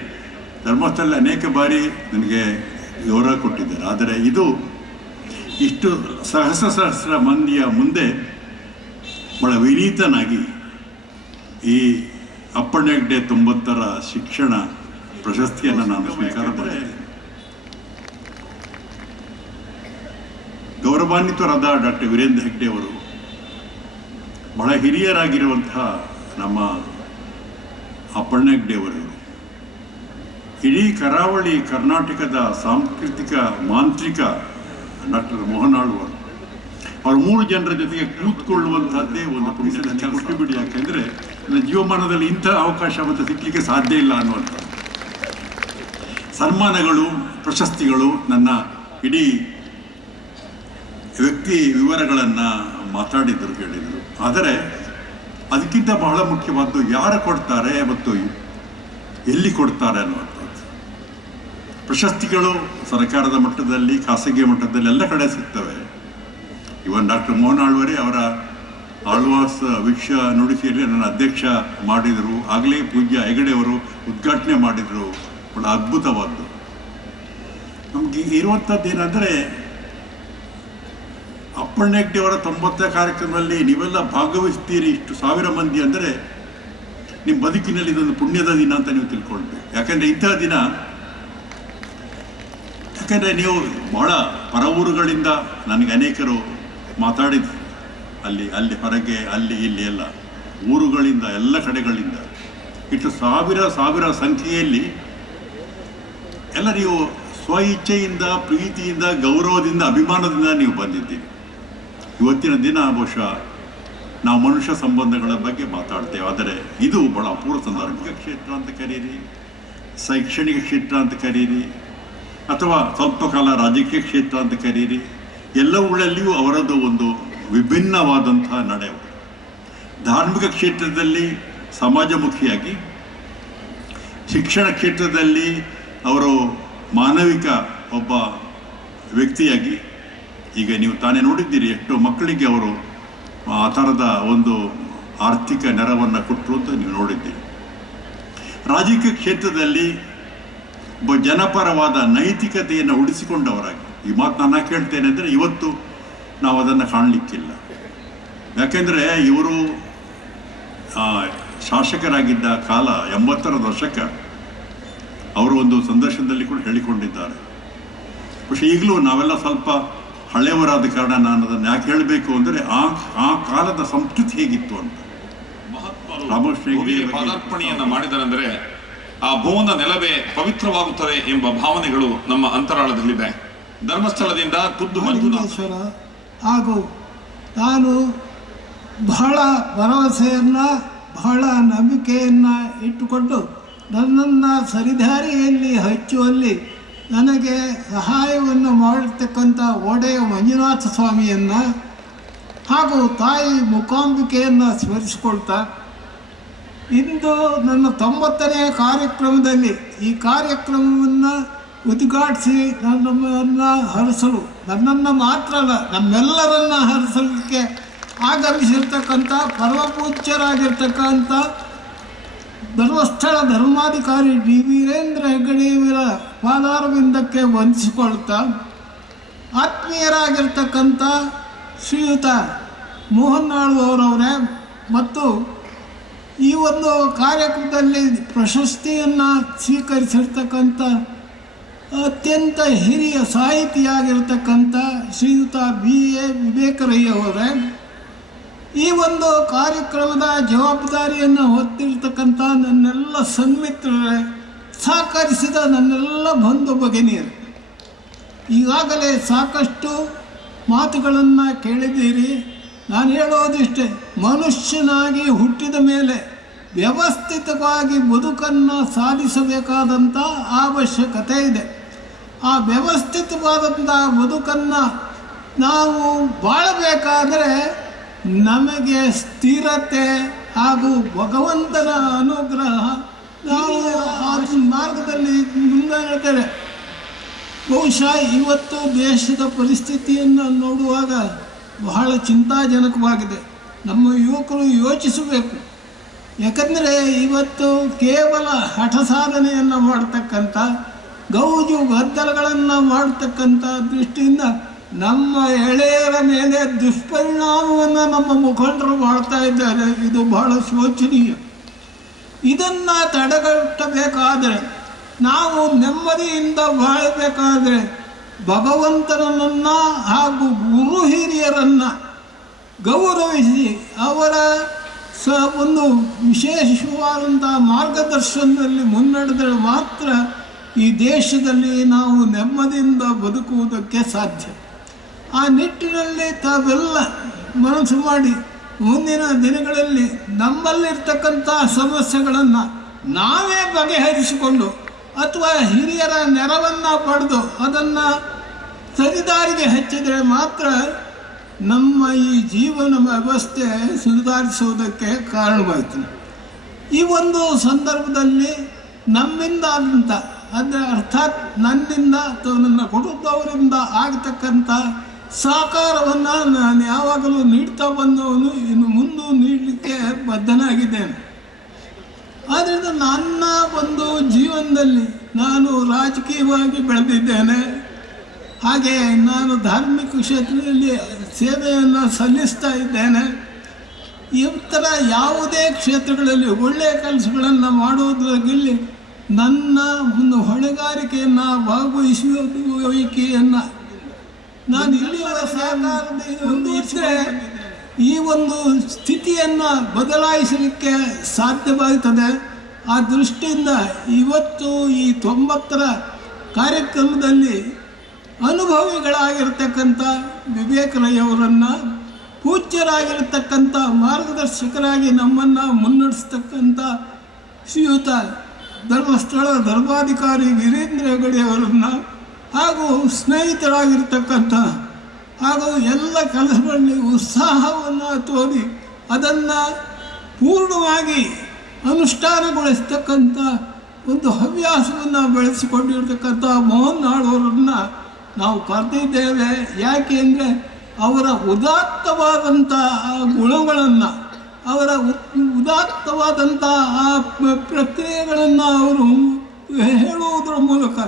ಧರ್ಮಸ್ಥಳದಲ್ಲಿ ಅನೇಕ ಬಾರಿ ನನಗೆ ಗೌರವ ಕೊಟ್ಟಿದ್ದಾರೆ, ಆದರೆ ಇದು ಇಷ್ಟು ಸಹಸ್ರ ಮಂದಿಯ ಮುಂದೆ ಬಹಳ ವಿನೀತನಾಗಿ ಈ ಅಪ್ಪಣ್ಣ ಹೆಗ್ಡೆ 90ರ ಶಿಕ್ಷಣ ಪ್ರಶಸ್ತಿಯನ್ನು ನಾನು ಸ್ವೀಕಾರ ಮಾಡಿದ್ದೇನೆ. ಗೌರವಾನ್ವಿತರಾದ ಡಾಕ್ಟರ್ ವೀರೇಂದ್ರ ಹೆಗ್ಡೆ ಅವರು ಬಹಳ ಹಿರಿಯರಾಗಿರುವಂತಹ ನಮ್ಮ ಅಪ್ಪಣ್ಣ ಹೆಗ್ಡೆಯವರು ಇಡೀ ಕರಾವಳಿ ಕರ್ನಾಟಕದ ಸಾಂಸ್ಕೃತಿಕ ಮಾಂತ್ರಿಕ ಡಾಕ್ಟರ್ ಮೋಹನ್ ಆಳ್ವರು ಅವರು 3 ಜನರ ಜೊತೆಗೆ ಕೂತ್ಕೊಳ್ಳುವಂತಹದ್ದೇ ಒಂದು ಪುಣ್ಯದ ಬಿಡಿ. ಯಾಕೆಂದರೆ ನನ್ನ ಜೀವಮಾನದಲ್ಲಿ ಇಂಥ ಅವಕಾಶ ಮತ್ತು ಸಿಕ್ಕಲಿಕ್ಕೆ ಸಾಧ್ಯ ಇಲ್ಲ ಅನ್ನುವಂಥ ಸನ್ಮಾನಗಳು, ಪ್ರಶಸ್ತಿಗಳು, ನನ್ನ ಇಡೀ ವ್ಯಕ್ತಿ ವಿವರಗಳನ್ನು ಮಾತಾಡಿದರು, ಹೇಳಿದರು. ಆದರೆ ಅದಕ್ಕಿಂತ ಬಹಳ ಮುಖ್ಯವಾದ್ದು ಯಾರು ಕೊಡ್ತಾರೆ ಮತ್ತು ಎಲ್ಲಿ ಕೊಡ್ತಾರೆ ಅನ್ನುವಂಥದ್ದು. ಪ್ರಶಸ್ತಿಗಳು ಸರ್ಕಾರದ ಮಟ್ಟದಲ್ಲಿ, ಖಾಸಗಿ ಮಟ್ಟದಲ್ಲಿ ಎಲ್ಲ ಕಡೆ ಸಿಗ್ತವೆ. ಇವನ್ ಡಾಕ್ಟರ್ ಮೋಹನ್ ಆಳ್ವರೇ ಅವರ ಆಳ್ವಾಸ್ ವಿಶ್ವ ನುಡಿಸಿಯಲ್ಲಿ ನನ್ನ ಅಧ್ಯಕ್ಷ ಮಾಡಿದರು. ಆಗಲೇ ಪೂಜ್ಯ ಹೆಗಡೆಯವರು ಉದ್ಘಾಟನೆ ಮಾಡಿದರು. ಬಹಳ ಅದ್ಭುತವಾದ್ದು. ನಮಗೆ ಇರುವಂಥದ್ದು ಏನಂದರೆ, ಅಪ್ಪಣ್ಣ ಹೆಗ್ಡೆಯವರ 90ನೇ ಕಾರ್ಯಕ್ರಮದಲ್ಲಿ ನೀವೆಲ್ಲ ಭಾಗವಹಿಸ್ತೀರಿ, ಇಷ್ಟು 1000 ಮಂದಿ ಅಂದರೆ ನಿಮ್ಮ ಬದುಕಿನಲ್ಲಿ ಇದೊಂದು ಪುಣ್ಯದ ದಿನ ಅಂತ ನೀವು ತಿಳ್ಕೊಳ್ಬೇಕು. ಯಾಕಂದರೆ ಇಂತಹ ದಿನ, ಯಾಕಂದರೆ ನೀವು ಬಹಳ ಪರ ಊರುಗಳಿಂದ ನನಗೆ ಅನೇಕರು ಮಾತಾಡಿದ್ರು, ಅಲ್ಲಿ ಹೊರಗೆ, ಅಲ್ಲಿ ಇಲ್ಲಿ ಎಲ್ಲ ಊರುಗಳಿಂದ, ಎಲ್ಲ ಕಡೆಗಳಿಂದ ಇಷ್ಟು ಸಾವಿರ ಸಂಖ್ಯೆಯಲ್ಲಿ ಎಲ್ಲ ನೀವು ಸ್ವ ಇಚ್ಛೆಯಿಂದ, ಪ್ರೀತಿಯಿಂದ, ಗೌರವದಿಂದ, ಅಭಿಮಾನದಿಂದ ನೀವು ಬಂದಿದ್ದೀರಿ. ಇವತ್ತಿನ ದಿನ ಬಹುಶಃ ನಾವು ಮನುಷ್ಯ ಸಂಬಂಧಗಳ ಬಗ್ಗೆ ಮಾತಾಡ್ತೇವೆ, ಆದರೆ ಇದು ಬಹಳ ಅಪೂರ್ವ ಸಂದರ್ಭಿಕ ಕ್ಷೇತ್ರ ಅಂತ ಕರೀರಿ, ಶೈಕ್ಷಣಿಕ ಕ್ಷೇತ್ರ ಅಂತ ಕರೀರಿ, ಅಥವಾ ಸ್ವಲ್ಪ ಕಾಲ ರಾಜಕೀಯ ಕ್ಷೇತ್ರ ಅಂತ ಕರೀರಿ, ಎಲ್ಲವುಗಳಲ್ಲಿಯೂ ಅವರದ್ದು ಒಂದು ವಿಭಿನ್ನವಾದಂತಹ ನಡೆ. ಧಾರ್ಮಿಕ ಕ್ಷೇತ್ರದಲ್ಲಿ ಸಮಾಜಮುಖಿಯಾಗಿ, ಶಿಕ್ಷಣ ಕ್ಷೇತ್ರದಲ್ಲಿ ಅವರು ಮಾನವಿಕ ಒಬ್ಬ ವ್ಯಕ್ತಿಯಾಗಿ, ಈಗ ನೀವು ತಾನೇ ನೋಡಿದ್ದೀರಿ ಎಷ್ಟು ಮಕ್ಕಳಿಗೆ ಅವರು ಆ ಥರದ ಒಂದು ಆರ್ಥಿಕ ನೆರವನ್ನು ಕೊಟ್ಟರು ಅಂತ ನೀವು ನೋಡಿದ್ದೀರಿ. ರಾಜಕೀಯ ಕ್ಷೇತ್ರದಲ್ಲಿ ಒಬ್ಬ ಜನಪರವಾದ ನೈತಿಕತೆಯನ್ನು ಉಳಿಸಿಕೊಂಡವರಾಗಿ, ಈ ಮಾತು ನಾನು ಕೇಳ್ತೇನೆ ಅಂದರೆ ಇವತ್ತು ನಾವು ಅದನ್ನು ಕಾಣಲಿಕ್ಕಿಲ್ಲ. ಯಾಕೆಂದರೆ ಇವರು ಶಾಸಕರಾಗಿದ್ದ ಕಾಲ 80ರ ದಶಕ, ಅವರು ಒಂದು ಸಂದರ್ಶನದಲ್ಲಿ ಕೂಡ ಹೇಳಿಕೊಂಡಿದ್ದಾರೆ. പക്ഷേ ಈಗಲೂ ನಾವೆಲ್ಲ ಸ್ವಲ್ಪ ಹಳೆಯವರಾದ ಕಾರಣ ನಾನು ಅದನ್ನು ಯಾಕೆ ಹೇಳಬೇಕು ಅಂದರೆ, ಆ ಕಾಲದ ಸಂಸ್ಕೃತಿ ಹೇಗಿತ್ತು ಅಂತ. ಪಾದಾರ್ಪಣೆಯನ್ನು ಮಾಡಿದರೆಂದರೆ ಆ ಭುವನ ನೆಲವೇ ಪವಿತ್ರವಾಗುತ್ತದೆ ಎಂಬ ಭಾವನೆಗಳು ನಮ್ಮ ಅಂತರಾಳದಲ್ಲಿದೆ. ಧರ್ಮಸ್ಥಳದಿಂದ ಖುದ್ದು ಮಂಜುನಾಥೇಶ್ವರ ಹಾಗೂ ನಾನು ಬಹಳ ಭರವಸೆಯನ್ನು, ಬಹಳ ನಂಬಿಕೆಯನ್ನು ಇಟ್ಟುಕೊಂಡು ನನ್ನನ್ನು ಸರಿದಾರಿಯಲ್ಲಿ ಹಚ್ಚುವಲ್ಲಿ ನನಗೆ ಸಹಾಯವನ್ನು ಮಾಡಿರ್ತಕ್ಕಂಥ ಒಡೆಯ ಮಂಜುನಾಥ ಸ್ವಾಮಿಯನ್ನು ಹಾಗೂ ತಾಯಿ ಮೂಕಾಂಬಿಕೆಯನ್ನು ಸ್ಮರಿಸಿಕೊಳ್ತಾ, ಇಂದು ನನ್ನ 90ನೇ ಕಾರ್ಯಕ್ರಮದಲ್ಲಿ ಈ ಕಾರ್ಯಕ್ರಮವನ್ನು ಉದ್ಘಾಟಿಸಿ ನಮ್ಮನ್ನು ಹರಿಸಲು, ನನ್ನನ್ನು ಮಾತ್ರ ಅಲ್ಲ ನಮ್ಮೆಲ್ಲರನ್ನು ಹರಿಸಲಿಕ್ಕೆ ಆಗಮಿಸಿರ್ತಕ್ಕಂಥ ಪರಮಪೂಜ್ಯರಾಗಿರ್ತಕ್ಕಂಥ ಧರ್ಮಸ್ಥಳ ಧರ್ಮಾಧಿಕಾರಿ ಡಿ ವೀರೇಂದ್ರ ಹೆಗ್ಗಡೆಯವರ ಪಾದಾರವಿಂದಕ್ಕೆ ವಂದಿಸಿಕೊಳ್ತಾ, ಆತ್ಮೀಯರಾಗಿರ್ತಕ್ಕಂಥ ಶ್ರೀಯುತ ಮೋಹನ್ ಆಳ್ವರವರೇ ಮತ್ತು ಈ ಒಂದು ಕಾರ್ಯಕ್ರಮದಲ್ಲಿ ಪ್ರಶಸ್ತಿಯನ್ನು ಸ್ವೀಕರಿಸಿರ್ತಕ್ಕಂಥ ಅತ್ಯಂತ ಹಿರಿಯ ಸಾಹಿತಿಯಾಗಿರ್ತಕ್ಕಂಥ ಶ್ರೀಯುತ BA ವಿವೇಕರಯ್ಯವರೇ, ಈ ಒಂದು ಕಾರ್ಯಕ್ರಮದ ಜವಾಬ್ದಾರಿಯನ್ನು ಹೊತ್ತಿರ್ತಕ್ಕಂಥ ನನ್ನೆಲ್ಲ ಸನ್ಮಿತ್ರರೇ, ಸಹಕರಿಸಿದ ನನ್ನೆಲ್ಲ ಬಂಧು ಭಗಿನಿಯರು, ಈಗಾಗಲೇ ಸಾಕಷ್ಟು ಮಾತುಗಳನ್ನು ಕೇಳಿದ್ದೀರಿ. ನಾನು ಹೇಳೋದಿಷ್ಟೇ, ಮನುಷ್ಯನಾಗಿ ಹುಟ್ಟಿದ ಮೇಲೆ ವ್ಯವಸ್ಥಿತವಾಗಿ ಬದುಕನ್ನು ಸಾಧಿಸಬೇಕಾದಂಥ ಅವಶ್ಯಕತೆ ಇದೆ. ಆ ವ್ಯವಸ್ಥಿತವಾದಂಥ ಬದುಕನ್ನು ನಾವು ಬಾಳಬೇಕಾದರೆ ನಮಗೆ ಸ್ಥಿರತೆ ಹಾಗೂ ಭಗವಂತನ ಅನುಗ್ರಹ, ನಾವು ಆ ಮಾರ್ಗದಲ್ಲಿ ಮುನ್ನಡೆದರೆ ಬಹುಶಃ ಇವತ್ತು ದೇಶದ ಪರಿಸ್ಥಿತಿಯನ್ನು ನೋಡುವಾಗ ಬಹಳ ಚಿಂತಾಜನಕವಾಗಿದೆ. ನಮ್ಮ ಯುವಕರು ಯೋಚಿಸಬೇಕು. ಯಾಕಂದರೆ ಇವತ್ತು ಕೇವಲ ಹಠ ಸಾಧನೆಯನ್ನು ಮಾಡ್ತಕ್ಕಂಥ, ಗೌಜು ಗದ್ದಲಗಳನ್ನು ಮಾಡ್ತಕ್ಕಂಥ ದೃಷ್ಟಿಯಿಂದ ನಮ್ಮ ಎಳೆಯರ ಮೇಲೆ ದುಷ್ಪರಿಣಾಮವನ್ನು ನಮ್ಮ ಮುಖಂಡರು ಮಾಡ್ತಾ ಇದ್ದಾರೆ. ಇದು ಬಹಳ ಶೋಚನೀಯ. ಇದನ್ನು ತಡೆಗಟ್ಟಬೇಕಾದರೆ, ನಾವು ನೆಮ್ಮದಿಯಿಂದ ಬಾಳಬೇಕಾದರೆ ಭಗವಂತನನ್ನು ಹಾಗೂ ಗುರು ಹಿರಿಯರನ್ನು ಗೌರವಿಸಿ ಅವರ ಒಂದು ವಿಶೇಷವಾದಂಥ ಮಾರ್ಗದರ್ಶನದಲ್ಲಿ ಮುನ್ನಡೆದರೆ ಮಾತ್ರ ಈ ದೇಶದಲ್ಲಿ ನಾವು ನೆಮ್ಮದಿಯಿಂದ ಬದುಕುವುದಕ್ಕೆ ಸಾಧ್ಯ. ಆ ನಿಟ್ಟಿನಲ್ಲಿ ತಾವೆಲ್ಲ ಮನಸ್ಸು ಮಾಡಿ ಮುಂದಿನ ದಿನಗಳಲ್ಲಿ ನಮ್ಮಲ್ಲಿರ್ತಕ್ಕಂಥ ಸಮಸ್ಯೆಗಳನ್ನು ನಾವೇ ಬಗೆಹರಿಸಿಕೊಂಡು ಅಥವಾ ಹಿರಿಯರ ನೆರವನ್ನು ಪಡೆದು ಅದನ್ನು ಸರಿದಾರಿಗೆ ಹಚ್ಚಿದರೆ ಮಾತ್ರ ನಮ್ಮ ಈ ಜೀವನ ವ್ಯವಸ್ಥೆ ಸುಧಾರಿಸುವುದಕ್ಕೆ ಕಾರಣವಾಯಿತು. ಈ ಒಂದು ಸಂದರ್ಭದಲ್ಲಿ ನಮ್ಮಿಂದ ಆದಂಥ ಅರ್ಥಾತ್ ನನ್ನಿಂದ ಅಥವಾ ನನ್ನ ಕುಟುಂಬದವರಿಂದ ಆಗತಕ್ಕಂಥ ಸಹಕಾರವನ್ನು ನಾನು ಯಾವಾಗಲೂ ನೀಡ್ತಾ ಬಂದವನು, ಇನ್ನು ಮುಂದೂ ನೀಡಲಿಕ್ಕೆ ಬದ್ಧನಾಗಿದ್ದೇನೆ. ಆದ್ದರಿಂದ ನನ್ನ ಒಂದು ಜೀವನದಲ್ಲಿ ನಾನು ರಾಜಕೀಯವಾಗಿ ಬೆಳೆದಿದ್ದೇನೆ, ಹಾಗೆ ನಾನು ಧಾರ್ಮಿಕ ಕ್ಷೇತ್ರದಲ್ಲಿ ಸೇವೆಯನ್ನು ಸಲ್ಲಿಸ್ತಾ ಇದ್ದೇನೆ. ಈ ಥರ ಯಾವುದೇ ಕ್ಷೇತ್ರಗಳಲ್ಲಿ ಒಳ್ಳೆಯ ಕೆಲಸಗಳನ್ನು ಮಾಡುವುದರಲ್ಲಿ ನನ್ನ ಒಂದು ಹೊಣೆಗಾರಿಕೆಯನ್ನು ಭಾಗವಹಿಸುವಿಕೆಯನ್ನು ನಾನು ಇಲ್ಲಿಯವರ ಸಹಕಾರದಿಂದ ಇದ್ದರೆ ಈ ಒಂದು ಸ್ಥಿತಿಯನ್ನು ಬದಲಾಯಿಸಲಿಕ್ಕೆ ಸಾಧ್ಯವಾಗುತ್ತದೆ. ಆ ದೃಷ್ಟಿಯಿಂದ ಇವತ್ತು ಈ 90ರ ಕಾರ್ಯಕ್ರಮದಲ್ಲಿ ಅನುಭವಿಗಳಾಗಿರ್ತಕ್ಕಂಥ ವಿವೇಕರಯ್ಯವರನ್ನು, ಪೂಜ್ಯರಾಗಿರ್ತಕ್ಕಂಥ ಮಾರ್ಗದರ್ಶಕರಾಗಿ ನಮ್ಮನ್ನು ಮುನ್ನಡೆಸ್ತಕ್ಕಂಥ ಶ್ರೀಯುತ ಧರ್ಮಸ್ಥಳ ಧರ್ಮಾಧಿಕಾರಿ ವೀರೇಂದ್ರ ಹೆಗಡೆಯವರನ್ನು, ಹಾಗೂ ಸ್ನೇಹಿತರಾಗಿರ್ತಕ್ಕಂಥ ಹಾಗೂ ಎಲ್ಲ ಕೆಲಸಗಳಲ್ಲಿ ಉತ್ಸಾಹವನ್ನು ತೋರಿ ಅದನ್ನು ಪೂರ್ಣವಾಗಿ ಅನುಷ್ಠಾನಗೊಳಿಸ್ತಕ್ಕಂಥ ಒಂದು ಹವ್ಯಾಸವನ್ನು ಬೆಳೆಸಿಕೊಂಡಿರ್ತಕ್ಕಂಥ ಮೋಹನ್ ಆಳ್ವರನ್ನು ನಾವು ಕರೆದಿದ್ದೇವೆ. ಯಾಕೆ ಅಂದರೆ ಅವರ ಉದಾತ್ತವಾದಂಥ ಗುಣಗಳನ್ನು, ಅವರ ಉದಾತ್ತವಾದಂಥ ಆ ಪ್ರಕ್ರಿಯೆಗಳನ್ನು ಅವರು ಹೇಳುವುದರ ಮೂಲಕ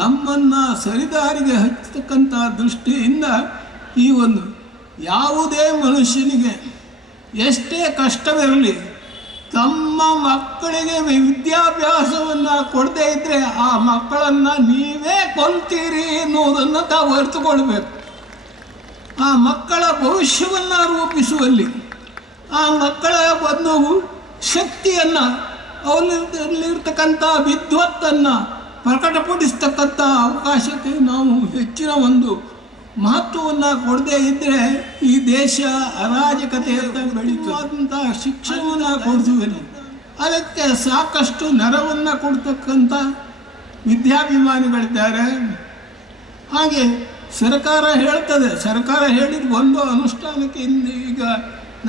ನಮ್ಮನ್ನು ಸರಿದಾರಿಗೆ ಹಚ್ಚತಕ್ಕಂಥ ದೃಷ್ಟಿಯಿಂದ ಈ ಒಂದು ಯಾವುದೇ ಮನುಷ್ಯನಿಗೆ ಎಷ್ಟೇ ಕಷ್ಟವಿರಲಿ ತಮ್ಮ ಮಕ್ಕಳಿಗೆ ವಿದ್ಯಾಭ್ಯಾಸವನ್ನು ಕೊಡದೇ ಇದ್ದರೆ ಆ ಮಕ್ಕಳನ್ನು ನೀವೇ ಕೊಲ್ತೀರಿ ಎನ್ನುವುದನ್ನು ತಾವು ಅರಿತುಕೊಳ್ಬೇಕು. ಆ ಮಕ್ಕಳ ಭವಿಷ್ಯವನ್ನು ರೂಪಿಸುವಲ್ಲಿ, ಆ ಮಕ್ಕಳ ಒಂದು ಶಕ್ತಿಯನ್ನು, ಅವರಲ್ಲಿರ್ತಕ್ಕಂಥ ವಿದ್ವತ್ತನ್ನು ಪ್ರಕಟಪಡಿಸ್ತಕ್ಕಂಥ ಅವಕಾಶಕ್ಕೆ ನಾವು ಹೆಚ್ಚಿನ ಒಂದು ಮಹತ್ವವನ್ನು ಕೊಡದೇ ಇದ್ದರೆ ಈ ದೇಶ ಅರಾಜಕತೆಯಿಂದ ಬೆಳೀತಕ್ಕಂಥ ಶಿಕ್ಷಣವನ್ನು ಕೊಡಿಸುವುದು. ಅದಕ್ಕೆ ಸಾಕಷ್ಟು ನೆರವನ್ನು ಕೊಡ್ತಕ್ಕಂಥ ವಿದ್ಯಾಭಿಮಾನಿಗಳಿದ್ದಾರೆ. ಹಾಗೆ ಸರ್ಕಾರ ಹೇಳ್ತದೆ, ಸರ್ಕಾರ ಹೇಳಿದ ಒಂದು ಅನುಷ್ಠಾನಕ್ಕೆ ಈಗ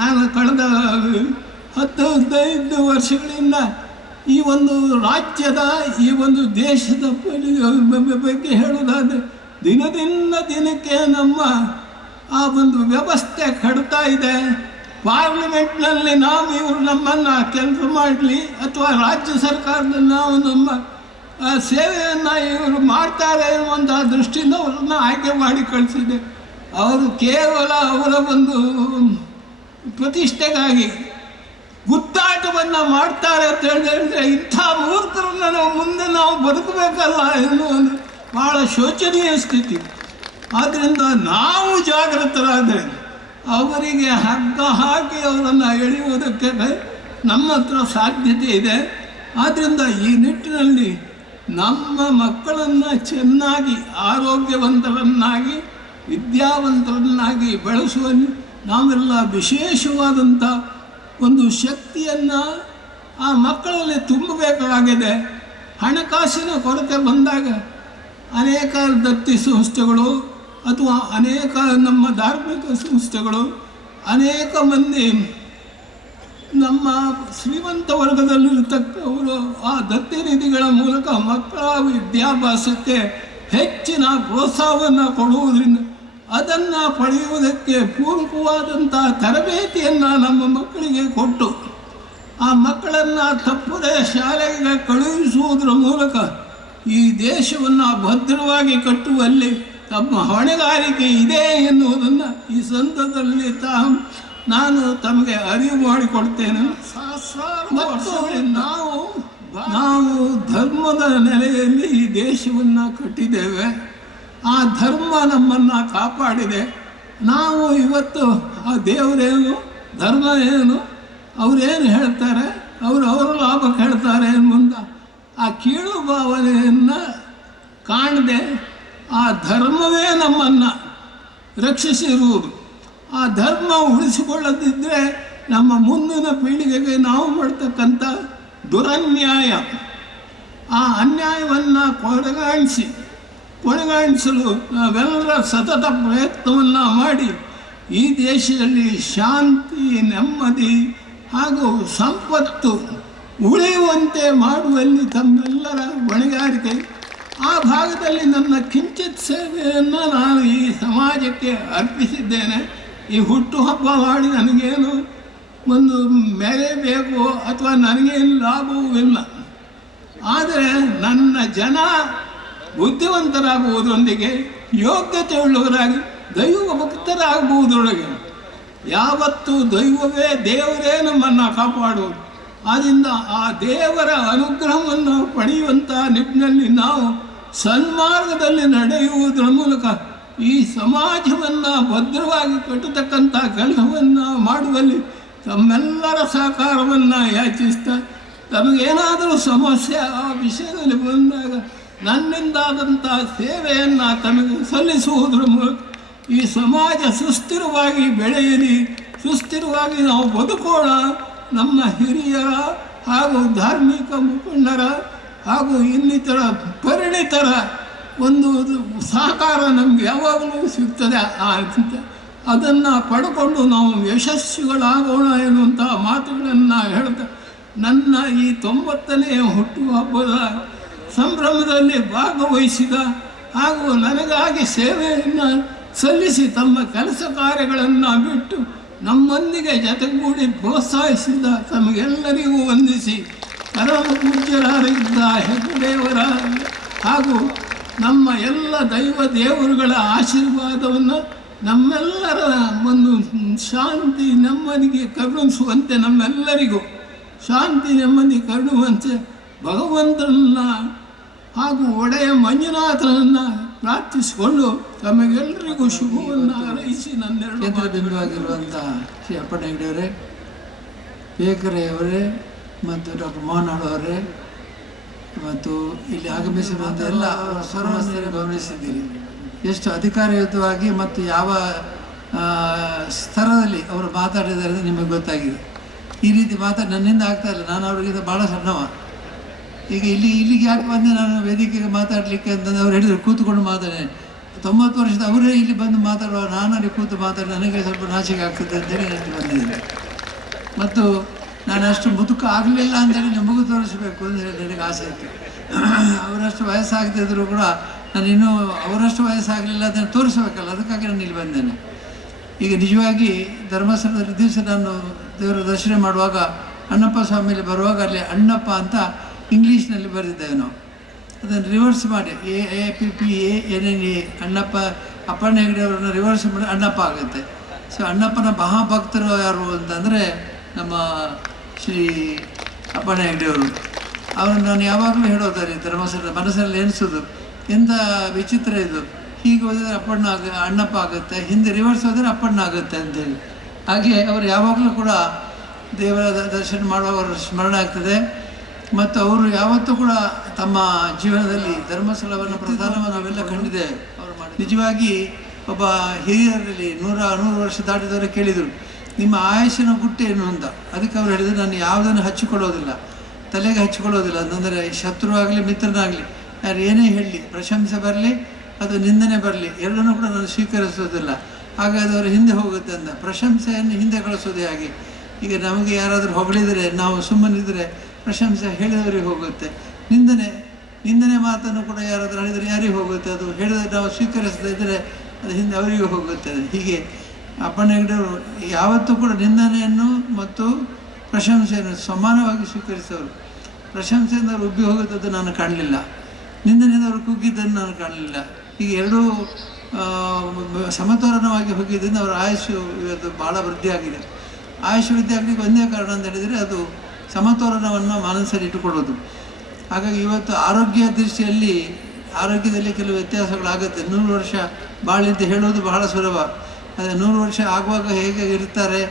ನಾನು ಕಳೆದ 15 ವರ್ಷಗಳಿಂದ ಈ ಒಂದು ರಾಜ್ಯದ, ಈ ಒಂದು ದೇಶದ ಬಗ್ಗೆ ಹೇಳೋದಾದರೆ ದಿನದಿಂದ ದಿನಕ್ಕೆ ನಮ್ಮ ಆ ಒಂದು ವ್ಯವಸ್ಥೆ ಕೆಡ್ತಾ ಇದೆ. ಪಾರ್ಲಿಮೆಂಟ್ನಲ್ಲಿ ನಾವು ಇವರು ನಮ್ಮನ್ನು ಕೆಲಸ ಮಾಡಲಿ ಅಥವಾ ರಾಜ್ಯ ಸರ್ಕಾರದಲ್ಲಿ ನಾವು ನಮ್ಮ ಸೇವೆಯನ್ನು ಇವರು ಮಾಡ್ತಾರೆ ಅನ್ನುವಂಥ ದೃಷ್ಟಿಯಿಂದ ಅವರನ್ನು ಆಯ್ಕೆ ಮಾಡಿ ಕಳಿಸಿದೆ. ಅವರು ಕೇವಲ ಅವರ ಒಂದು ಪ್ರತಿಷ್ಠೆಗಾಗಿ ಗುದ್ದಾಟವನ್ನು ಮಾಡ್ತಾರೆ ಅಂತ ಹೇಳಿದ್ರೆ ಇಂಥ ಮೂರ್ಖರನ್ನು ನಾವು ಮುಂದೆ ನಾವು ಬದುಕಬೇಕಲ್ಲ ಎನ್ನುವುದು ಭಾಳ ಶೋಚನೀಯ ಸ್ಥಿತಿ. ಆದ್ದರಿಂದ ನಾವು ಜಾಗೃತರಾದರೆ ಅವರಿಗೆ ಹಗ್ಗ ಹಾಕಿ ಅವರನ್ನು ಎಳೆಯುವುದಕ್ಕೆ ನಮ್ಮ ಹತ್ರ ಸಾಧ್ಯತೆ ಇದೆ. ಆದ್ದರಿಂದ ಈ ನಿಟ್ಟಿನಲ್ಲಿ ನಮ್ಮ ಮಕ್ಕಳನ್ನು ಚೆನ್ನಾಗಿ ಆರೋಗ್ಯವಂತರನ್ನಾಗಿ ವಿದ್ಯಾವಂತರನ್ನಾಗಿ ಬೆಳೆಸುವಲ್ಲಿ ನಾವೆಲ್ಲ ವಿಶೇಷವಾದಂಥ ಒಂದು ಶಕ್ತಿಯನ್ನು ಆ ಮಕ್ಕಳಲ್ಲಿ ತುಂಬಬೇಕಾಗಿದೆ. ಹಣಕಾಸಿನ ಕೊರತೆ ಬಂದಾಗ ಅನೇಕ ದತ್ತಿ ಸಂಸ್ಥೆಗಳು ಅಥವಾ ಅನೇಕ ನಮ್ಮ ಧಾರ್ಮಿಕ ಸಂಸ್ಥೆಗಳು, ಅನೇಕ ಮಂದಿ ನಮ್ಮ ಶ್ರೀಮಂತ ವರ್ಗದಲ್ಲಿರ್ತಕ್ಕವರು ಆ ದತ್ತಿ ನಿಧಿಗಳ ಮೂಲಕ ಮಕ್ಕಳ ವಿದ್ಯಾಭ್ಯಾಸಕ್ಕೆ ಹೆಚ್ಚಿನ ಪ್ರೋತ್ಸಾಹವನ್ನು ಕೊಡುವುದರಿಂದ ಅದನ್ನು ಪಡೆಯುವುದಕ್ಕೆ ಪೂರಕವಾದಂಥ ತರಬೇತಿಯನ್ನು ನಮ್ಮ ಮಕ್ಕಳಿಗೆ ಕೊಟ್ಟು ಆ ಮಕ್ಕಳನ್ನು ತಪ್ಪದೇ ಶಾಲೆಗೆ ಕಳುಹಿಸುವುದರ ಮೂಲಕ ಈ ದೇಶವನ್ನು ಭದ್ರವಾಗಿ ಕಟ್ಟುವಲ್ಲಿ ತಮ್ಮ ಹೊಣೆಗಾರಿಕೆ ಇದೆ ಎನ್ನುವುದನ್ನು ಈ ಸಂದರ್ಭದಲ್ಲಿ ನಾನು ತಮಗೆ ಅರಿವು ಮಾಡಿಕೊಡ್ತೇನೆ. ಮತ್ತು ನಾವು ಧರ್ಮದ ನೆಲೆಯಲ್ಲಿ ಈ ದೇಶವನ್ನು ಕಟ್ಟಿದ್ದೇವೆ. ಆ ಧರ್ಮ ನಮ್ಮನ್ನು ಕಾಪಾಡಿದೆ. ನಾವು ಇವತ್ತು ಆ ದೇವರೇನು, ಧರ್ಮ ಏನು, ಅವರೇನು ಹೇಳ್ತಾರೆ, ಅವರ ಲಾಭಕ್ಕೆ ಹೇಳ್ತಾರೆ ಎನ್ನುವಂಥ ಆ ಕೀಳು ಭಾವನೆಯನ್ನು ಕಾಣದೆ ಆ ಧರ್ಮವೇ ನಮ್ಮನ್ನು ರಕ್ಷಿಸಿರುವುದು. ಆ ಧರ್ಮ ಉಳಿಸಿಕೊಳ್ಳದಿದ್ದರೆ ನಮ್ಮ ಮುಂದಿನ ಪೀಳಿಗೆಗೆ ನಾವು ಮಾಡ್ತಕ್ಕಂಥ ದುರನ್ಯಾಯ, ಆ ಅನ್ಯಾಯವನ್ನು ಕೊನೆಗಾಣಿಸಲು ನಾವೆಲ್ಲರ ಸತತ ಪ್ರಯತ್ನವನ್ನು ಮಾಡಿ ಈ ದೇಶದಲ್ಲಿ ಶಾಂತಿ, ನೆಮ್ಮದಿ ಹಾಗೂ ಸಂಪತ್ತು ಉಳಿಯುವಂತೆ ಮಾಡುವಲ್ಲಿ ತಮ್ಮೆಲ್ಲರ ಹೊಣೆಗಾರಿಕೆ. ಆ ಭಾಗದಲ್ಲಿ ನನ್ನ ಕಿಂಚಿತ್ ಸೇವೆಯನ್ನು ನಾನು ಈ ಸಮಾಜಕ್ಕೆ ಅರ್ಪಿಸಿದ್ದೇನೆ. ಈ ಹುಟ್ಟುಹಬ್ಬ ಮಾಡಿ ನನಗೇನು ಒಂದು ಮೆರೆಯಬೇಕು ಅಥವಾ ನನಗೇನು ಲಾಭವೂ ಇಲ್ಲ. ಆದರೆ ನನ್ನ ಜನ ಬುದ್ಧಿವಂತರಾಗುವುದರೊಂದಿಗೆ ಯೋಗ್ಯತೆ ಉಳ್ಳವರಾಗಿ ದೈವ ಭಕ್ತರಾಗುವುದರೊಳಗೆ ಯಾವತ್ತೂ ದೈವವೇ, ದೇವರೇ ನಮ್ಮನ್ನು ಕಾಪಾಡುವುದು. ಆದ್ದರಿಂದ ಆ ದೇವರ ಅನುಗ್ರಹವನ್ನು ಪಡೆಯುವಂಥ ನಿಟ್ಟಿನಲ್ಲಿ ನಾವು ಸನ್ಮಾರ್ಗದಲ್ಲಿ ನಡೆಯುವುದರ ಮೂಲಕ ಈ ಸಮಾಜವನ್ನು ಭದ್ರವಾಗಿ ಕಟ್ಟತಕ್ಕಂಥ ಕೆಲಸವನ್ನು ಮಾಡುವಲ್ಲಿ ತಮ್ಮೆಲ್ಲರ ಸಹಕಾರವನ್ನು ಯಾಚಿಸ್ತಾ, ತಮಗೇನಾದರೂ ಸಮಸ್ಯೆ ಆ ವಿಷಯದಲ್ಲಿ ಬಂದಾಗ ನನ್ನಿಂದಾದಂಥ ಸೇವೆಯನ್ನು ತಮಗೆ ಸಲ್ಲಿಸುವುದರ ಮೂಲಕ ಈ ಸಮಾಜ ಸುಸ್ಥಿರವಾಗಿ ಬೆಳೆಯಲಿ, ಸುಸ್ಥಿರವಾಗಿ ನಾವು ಬದುಕೋಣ. ನಮ್ಮ ಹಿರಿಯರ ಹಾಗೂ ಧಾರ್ಮಿಕ ಮುಖಂಡರ ಹಾಗೂ ಇನ್ನಿತರ ಪರಿಣಿತರ ಒಂದು ಸಹಕಾರ ನಮಗೆ ಯಾವಾಗಲೂ ಸಿಗ್ತದೆ. ಅದನ್ನು ಪಡ್ಕೊಂಡು ನಾವು ಯಶಸ್ವಿಗಳಾಗೋಣ ಎನ್ನುವಂಥ ಮಾತುಗಳನ್ನು ಹೇಳ್ತಾ ನನ್ನ ಈ 90ನೇ ಹುಟ್ಟುಹಬ್ಬದ ಸಂಭ್ರಮದಲ್ಲಿ ಭಾಗವಹಿಸಿದ ಹಾಗೂ ನನಗಾಗಿ ಸೇವೆಯನ್ನು ಸಲ್ಲಿಸಿ ತಮ್ಮ ಕೆಲಸ ಕಾರ್ಯಗಳನ್ನು ಬಿಟ್ಟು ನಮ್ಮೊಂದಿಗೆ ಜೊತೆಗೂಡಿ ಪ್ರೋತ್ಸಾಹಿಸಿದ ತಮಗೆಲ್ಲರಿಗೂ ವಂದಿಸಿ, ಪರಮ ಪೂಜ್ಯರಾಗಿದ್ದ ಹೆಗ್ಗಡೆಯವರ ಹಾಗೂ ನಮ್ಮ ಎಲ್ಲ ದೇವರುಗಳ ಆಶೀರ್ವಾದವನ್ನು ನಮ್ಮೆಲ್ಲರ ಒಂದು ಶಾಂತಿ ನೆಮ್ಮದಿಗೆ ಕರುಣಿಸುವಂತೆ, ನಮ್ಮೆಲ್ಲರಿಗೂ ಶಾಂತಿ ನೆಮ್ಮದಿ ಕರುಣುವಂತೆ ಭಗವಂತನನ್ನು ಹಾಗೂ ಒಡೆಯ ಮಂಜುನಾಥನನ್ನು ಪ್ರಾರ್ಥಿಸಿಕೊಂಡು ತಮಗೆಲ್ಲರಿಗೂ ಶುಭವನ್ನು ಹಾರೈಸಿ ಕೇಂದ್ರ ಬಿಂದುವಾಗಿರುವಂಥ ಶ್ರೀ ಅಪ್ಪಣ್ಣ ಹೆಗ್ಡೆಯವರೇ, ಬೇಕರೆಯವರೇ ಮತ್ತು ಡಾಕ್ಟರ್ ಮೋಹನ್ ಅವರೇ ಮತ್ತು ಇಲ್ಲಿ ಆಗಮಿಸಿರುವಂಥ ಎಲ್ಲ ಸರ್ವಸ್ಥರು ಗಮನಿಸಿದ್ದೀರಿ. ಎಷ್ಟು ಅಧಿಕಾರಯುತವಾಗಿ ಮತ್ತು ಯಾವ ಸ್ತರದಲ್ಲಿ ಅವರು ಮಾತಾಡಿದ್ದಾರೆ ಅಂತ ನಿಮಗೆ ಗೊತ್ತಾಗಿದೆ. ಈ ರೀತಿ ನನ್ನಿಂದ ಆಗ್ತಾ ಇಲ್ಲ, ನಾನು ಅವ್ರಿಗಿಂತ ಭಾಳ ಸಣ್ಣವ. ಈಗ ಇಲ್ಲಿಗೆ ಯಾಕೆ ಬಂದೆ ನಾನು ವೇದಿಕೆಗೆ ಮಾತಾಡಲಿಕ್ಕೆ ಅಂತಂದು ಅವ್ರು ಹೇಳಿದರು ಕೂತ್ಕೊಂಡು ಮಾತಾಡಿ. 90 ವರ್ಷದ ಅವರೇ ಇಲ್ಲಿ ಬಂದು ಮಾತಾಡುವ, ನಾನು ಅಲ್ಲಿ ಕೂತು ಮಾತಾಡಿ ನನಗೆ ಸ್ವಲ್ಪ ನಾಚಿಕೆ ಆಗ್ತದೆ ಅಂತೇಳಿ ನನಗೆ ಬಂದಿದ್ದೆ. ಮತ್ತು ನಾನು ಅಷ್ಟು ಮುದುಕ ಆಗಲಿಲ್ಲ ಅಂತೇಳಿ ನಿಮಗೂ ತೋರಿಸಬೇಕು ಅಂತೇಳಿ ನನಗೆ ಆಸೆ ಇತ್ತು. ಅವರಷ್ಟು ವಯಸ್ಸಾಗದಿದ್ದರೂ ಕೂಡ ನಾನು ಇನ್ನೂ ಅವರಷ್ಟು ವಯಸ್ಸಾಗಲಿಲ್ಲ ಅದನ್ನು ತೋರಿಸಬೇಕಲ್ಲ, ಅದಕ್ಕಾಗಿ ನಾನು ಇಲ್ಲಿ ಬಂದೇನೆ. ಈಗ ನಿಜವಾಗಿ ಧರ್ಮಸ್ಥಳದಲ್ಲಿ ದಿವಸ ನಾನು ದೇವರ ದರ್ಶನ ಮಾಡುವಾಗ ಅಣ್ಣಪ್ಪ ಸ್ವಾಮಿಯಲ್ಲಿ ಬರುವಾಗ ಅಲ್ಲಿ ಅಣ್ಣಪ್ಪ ಅಂತ ಇಂಗ್ಲೀಷ್ನಲ್ಲಿ ಬರೆದಿದ್ದೇವೆ ನಾವು. ಅದನ್ನು ರಿವರ್ಸ್ ಮಾಡಿ APPANNA ಅಣ್ಣಪ್ಪ, ಅಪ್ಪಣ್ಣ ಹೆಗ್ಡೆ ಅವರನ್ನು ರಿವರ್ಸ್ ಮಾಡಿ ಅಣ್ಣಪ್ಪ ಆಗುತ್ತೆ. ಸೊ ಅಣ್ಣಪ್ಪನ ಮಹಾಭಕ್ತರು ಯಾರು ಅಂತಂದರೆ ನಮ್ಮ ಶ್ರೀ ಅಪ್ಪಣ್ಣ ಹೆಗ್ಡೆಯವರು. ಅವರನ್ನು ನಾನು ಯಾವಾಗಲೂ ಹೇಳೋದಾರೆ ಧರ್ಮಸ್ಥಳ ಮನಸ್ಸಲ್ಲಿ ಎನಿಸೋದು, ಎಂಥ ವಿಚಿತ್ರ ಇದು, ಹೀಗೆ ಹೋದರೆ ಅಣ್ಣಪ್ಪ ಆಗುತ್ತೆ, ಹಿಂದೆ ರಿವರ್ಸ್ ಹೋದರೆ ಅಪ್ಪಣ್ಣ ಆಗುತ್ತೆ ಅಂತೇಳಿ. ಹಾಗೆ ಅವರು ಯಾವಾಗಲೂ ಕೂಡ ದೇವರ ದರ್ಶನ ಮಾಡುವವರ ಸ್ಮರಣೆ ಆಗ್ತದೆ. ಮತ್ತು ಅವರು ಯಾವತ್ತೂ ಕೂಡ ತಮ್ಮ ಜೀವನದಲ್ಲಿ ಧರ್ಮಸ್ಥಳವನ್ನು ಪ್ರಧಾನವನ್ನು ನಾವೆಲ್ಲ ಕಂಡಿದ್ದೇವೆ. ನಿಜವಾಗಿ ಒಬ್ಬ ಹಿರಿಯರಲ್ಲಿ 100 ವರ್ಷ ದಾಟಿದವರು ಕೇಳಿದರು, ನಿಮ್ಮ ಆಯುಷಿನ ಗುಟ್ಟು ಏನು ಅಂತ. ಅದಕ್ಕೆ ಅವರು ಹೇಳಿದರು, ನಾನು ಯಾವುದನ್ನು ಹಚ್ಚಿಕೊಳ್ಳೋದಿಲ್ಲ, ತಲೆಗೆ ಹಚ್ಚಿಕೊಳ್ಳೋದಿಲ್ಲ. ಅಂತಂದರೆ ಶತ್ರುವಾಗಲಿ ಮಿತ್ರನಾಗಲಿ ಯಾರು ಏನೇ ಹೇಳಲಿ, ಪ್ರಶಂಸೆ ಬರಲಿ ಅದು ನಿಂದನೆ ಬರಲಿ, ಎರಡನ್ನೂ ಕೂಡ ನಾನು ಸ್ವೀಕರಿಸೋದಿಲ್ಲ. ಹಾಗಾಗಿ ಅವರು ಹಿಂದೆ ಹೋಗುತ್ತೆ ಅಂತ. ಪ್ರಶಂಸೆಯನ್ನು ಹಿಂದೆ ಕಳಿಸೋದೇ ಹಾಗೆ. ಈಗ ನಮಗೆ ಯಾರಾದರೂ ಹೊಗಳಿದರೆ ನಾವು ಸುಮ್ಮನಿದ್ದರೆ ಪ್ರಶಂಸೆ ಹೇಳಿದವರಿಗೆ ಹೋಗುತ್ತೆ. ನಿಂದನೆ ಮಾತನ್ನು ಕೂಡ ಯಾರಾದರೂ ಹೇಳಿದರೆ ಯಾರಿಗೆ ಹೋಗುತ್ತೆ, ಅದು ಹೇಳಿದರೆ ನಾವು ಸ್ವೀಕರಿಸದೇ ಇದ್ದರೆ ಅದು ಹಿಂದೆ ಅವರಿಗೂ ಹೋಗುತ್ತೆ. ಹೀಗೆ ಅಪ್ಪಣ್ಣ ಹೆಗ್ಡೆಯವರು ಯಾವತ್ತೂ ಕೂಡ ನಿಂದನೆಯನ್ನು ಮತ್ತು ಪ್ರಶಂಸೆಯನ್ನು ಸಮಾನವಾಗಿ ಸ್ವೀಕರಿಸೋರು. ಪ್ರಶಂಸೆಯಿಂದ ಅವರು ಉಬ್ಬಿ ಹೋಗುತ್ತದೆ ನಾನು ಕಾಣಲಿಲ್ಲ, ನಿಂದನೆಯಿಂದ ಅವರು ಕುಗ್ಗಿದ್ದನ್ನು ನಾನು ಕಾಣಲಿಲ್ಲ. ಈಗ ಎರಡೂ ಸಮತೋಲನವಾಗಿ ಹೋಗಿದ್ದರಿಂದ ಅವರ ಆಯುಷು ಇವತ್ತು ಭಾಳ ವೃದ್ಧಿಯಾಗಿದೆ. ಆಯುಷ್ ವೃದ್ಧಿ ಆಗಲಿಕ್ಕೆ ಒಂದೇ ಕಾರಣ ಅಂತ ಹೇಳಿದರೆ ಅದು ಸಮತೋಲನವನ್ನು ಮನಸ್ಸಲ್ಲಿ ಇಟ್ಟುಕೊಳ್ಳೋದು. ಹಾಗಾಗಿ ಇವತ್ತು ಆರೋಗ್ಯ ದೃಷ್ಟಿಯಲ್ಲಿ ಆರೋಗ್ಯದಲ್ಲಿ ಕೆಲವು ವ್ಯತ್ಯಾಸಗಳಾಗುತ್ತೆ. 100 ವರ್ಷ ಬಾಳಿ ಅಂತ ಹೇಳೋದು ಬಹಳ ಸುಲಭ, ಅದೇ 100 ವರ್ಷ ಆಗುವಾಗ ಹೇಗೆ ಇರ್ತಾರೆ,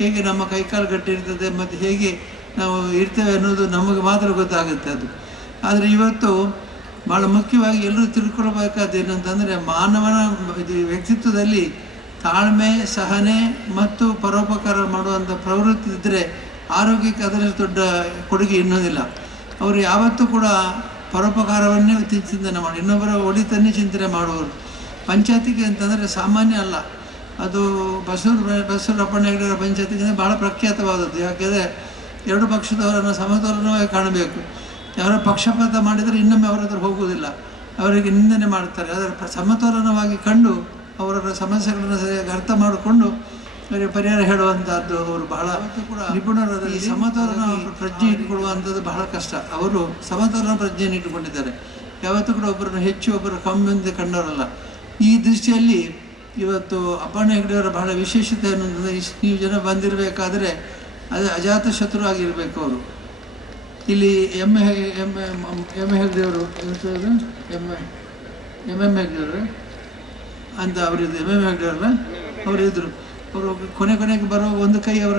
ಹೇಗೆ ನಮ್ಮ ಕೈಕಾಲು ಗಟ್ಟಿರ್ತದೆ ಮತ್ತು ಹೇಗೆ ನಾವು ಇರ್ತೇವೆ ಅನ್ನೋದು ನಮಗೆ ಮಾತ್ರ ಗೊತ್ತಾಗುತ್ತೆ ಅದು. ಆದರೆ ಇವತ್ತು ಭಾಳ ಮುಖ್ಯವಾಗಿ ಎಲ್ಲರೂ ತಿಳ್ಕೊಳ್ಬೇಕಾದ್ದು ಏನಂತಂದರೆ, ಮಾನವನ ಇದು ವ್ಯಕ್ತಿತ್ವದಲ್ಲಿ ತಾಳ್ಮೆ, ಸಹನೆ ಮತ್ತು ಪರೋಪಕಾರ ಮಾಡುವಂಥ ಪ್ರವೃತ್ತಿ ಇದ್ದರೆ ಆರೋಗ್ಯಕ್ಕೆ ಅದರಷ್ಟು ದೊಡ್ಡ ಕೊಡುಗೆ ಇನ್ನೋದಿಲ್ಲ. ಅವರು ಯಾವತ್ತೂ ಕೂಡ ಪರೋಪಕಾರವನ್ನೇ ಚಿಂತನೆ ಮಾಡಿ, ಇನ್ನೊಬ್ಬರ ಒಳಿತನ್ನೇ ಚಿಂತನೆ ಮಾಡುವರು. ಪಂಚಾಯತಿಗೆ ಅಂತಂದರೆ ಸಾಮಾನ್ಯ ಅಲ್ಲ, ಅದು ಬಸವರ ಅಪ್ಪಣ್ಣ ಹೆಗಡೆಯವರ ಪಂಚಾಯತಿಗೆ ಭಾಳ ಪ್ರಖ್ಯಾತವಾದದ್ದು. ಯಾಕೆಂದರೆ ಎರಡು ಪಕ್ಷದವರನ್ನು ಸಮತೋಲನವಾಗಿ ಕಾಣಬೇಕು. ಯಾರೋ ಪಕ್ಷಪಾತ ಮಾಡಿದರೆ ಇನ್ನೊಮ್ಮೆ ಅವರ ಹತ್ರ ಹೋಗುವುದಿಲ್ಲ, ಅವರಿಗೆ ನಿಂದನೆ ಮಾಡ್ತಾರೆ. ಅದರ ಸಮತೋಲನವಾಗಿ ಕಂಡು ಅವರ ಸಮಸ್ಯೆಗಳನ್ನು ಸರಿಯಾಗಿ ಅರ್ಥ ಮಾಡಿಕೊಂಡು ಅವರಿಗೆ ಪರಿಹಾರ ಹೇಳುವಂಥದ್ದು ಅವರು ಬಹಳ ಕೂಡ ನಿಪುಣರಾದ. ಈ ಸಮತೋಲನ ಪ್ರಜ್ಞೆ ಇಟ್ಟುಕೊಳ್ಳುವಂಥದ್ದು ಬಹಳ ಕಷ್ಟ. ಅವರು ಸಮತೋಲನ ಪ್ರಜ್ಞೆಯನ್ನು ಇಟ್ಟುಕೊಂಡಿದ್ದಾರೆ. ಯಾವತ್ತೂ ಕೂಡ ಒಬ್ಬರನ್ನು ಹೆಚ್ಚು ಒಬ್ಬರು ಕಮ್ಮಿ ಅಂತ ಕಂಡವರಲ್ಲ. ಈ ದೃಷ್ಟಿಯಲ್ಲಿ ಇವತ್ತು ಅಪ್ಪಣ್ಣ ಹೆಗಡೆಯವರ ಬಹಳ ವಿಶೇಷತೆ ಅನ್ನೋದು, ನೀವು ಜನ ಬಂದಿರಬೇಕಾದ್ರೆ ಅದು ಅಜಾತ ಶತ್ರು ಆಗಿರಬೇಕು. ಅವರು ಇಲ್ಲಿ ಎಮ್ ಎಮ್ ಹೆಗ್ಡೆಯವರು ಎಮ್ ಹೆಗ್ಡೆಯವರು ಅಂತ ಅವರಿದ್ದು, ಎಮ್ ಹೆಗ್ಡೆಯವರಲ್ಲ ಅವರು ಇದ್ದರು. ಅವರು ಕೊನೆಗೆ ಬರೋ ಒಂದು ಕೈ ಅವರ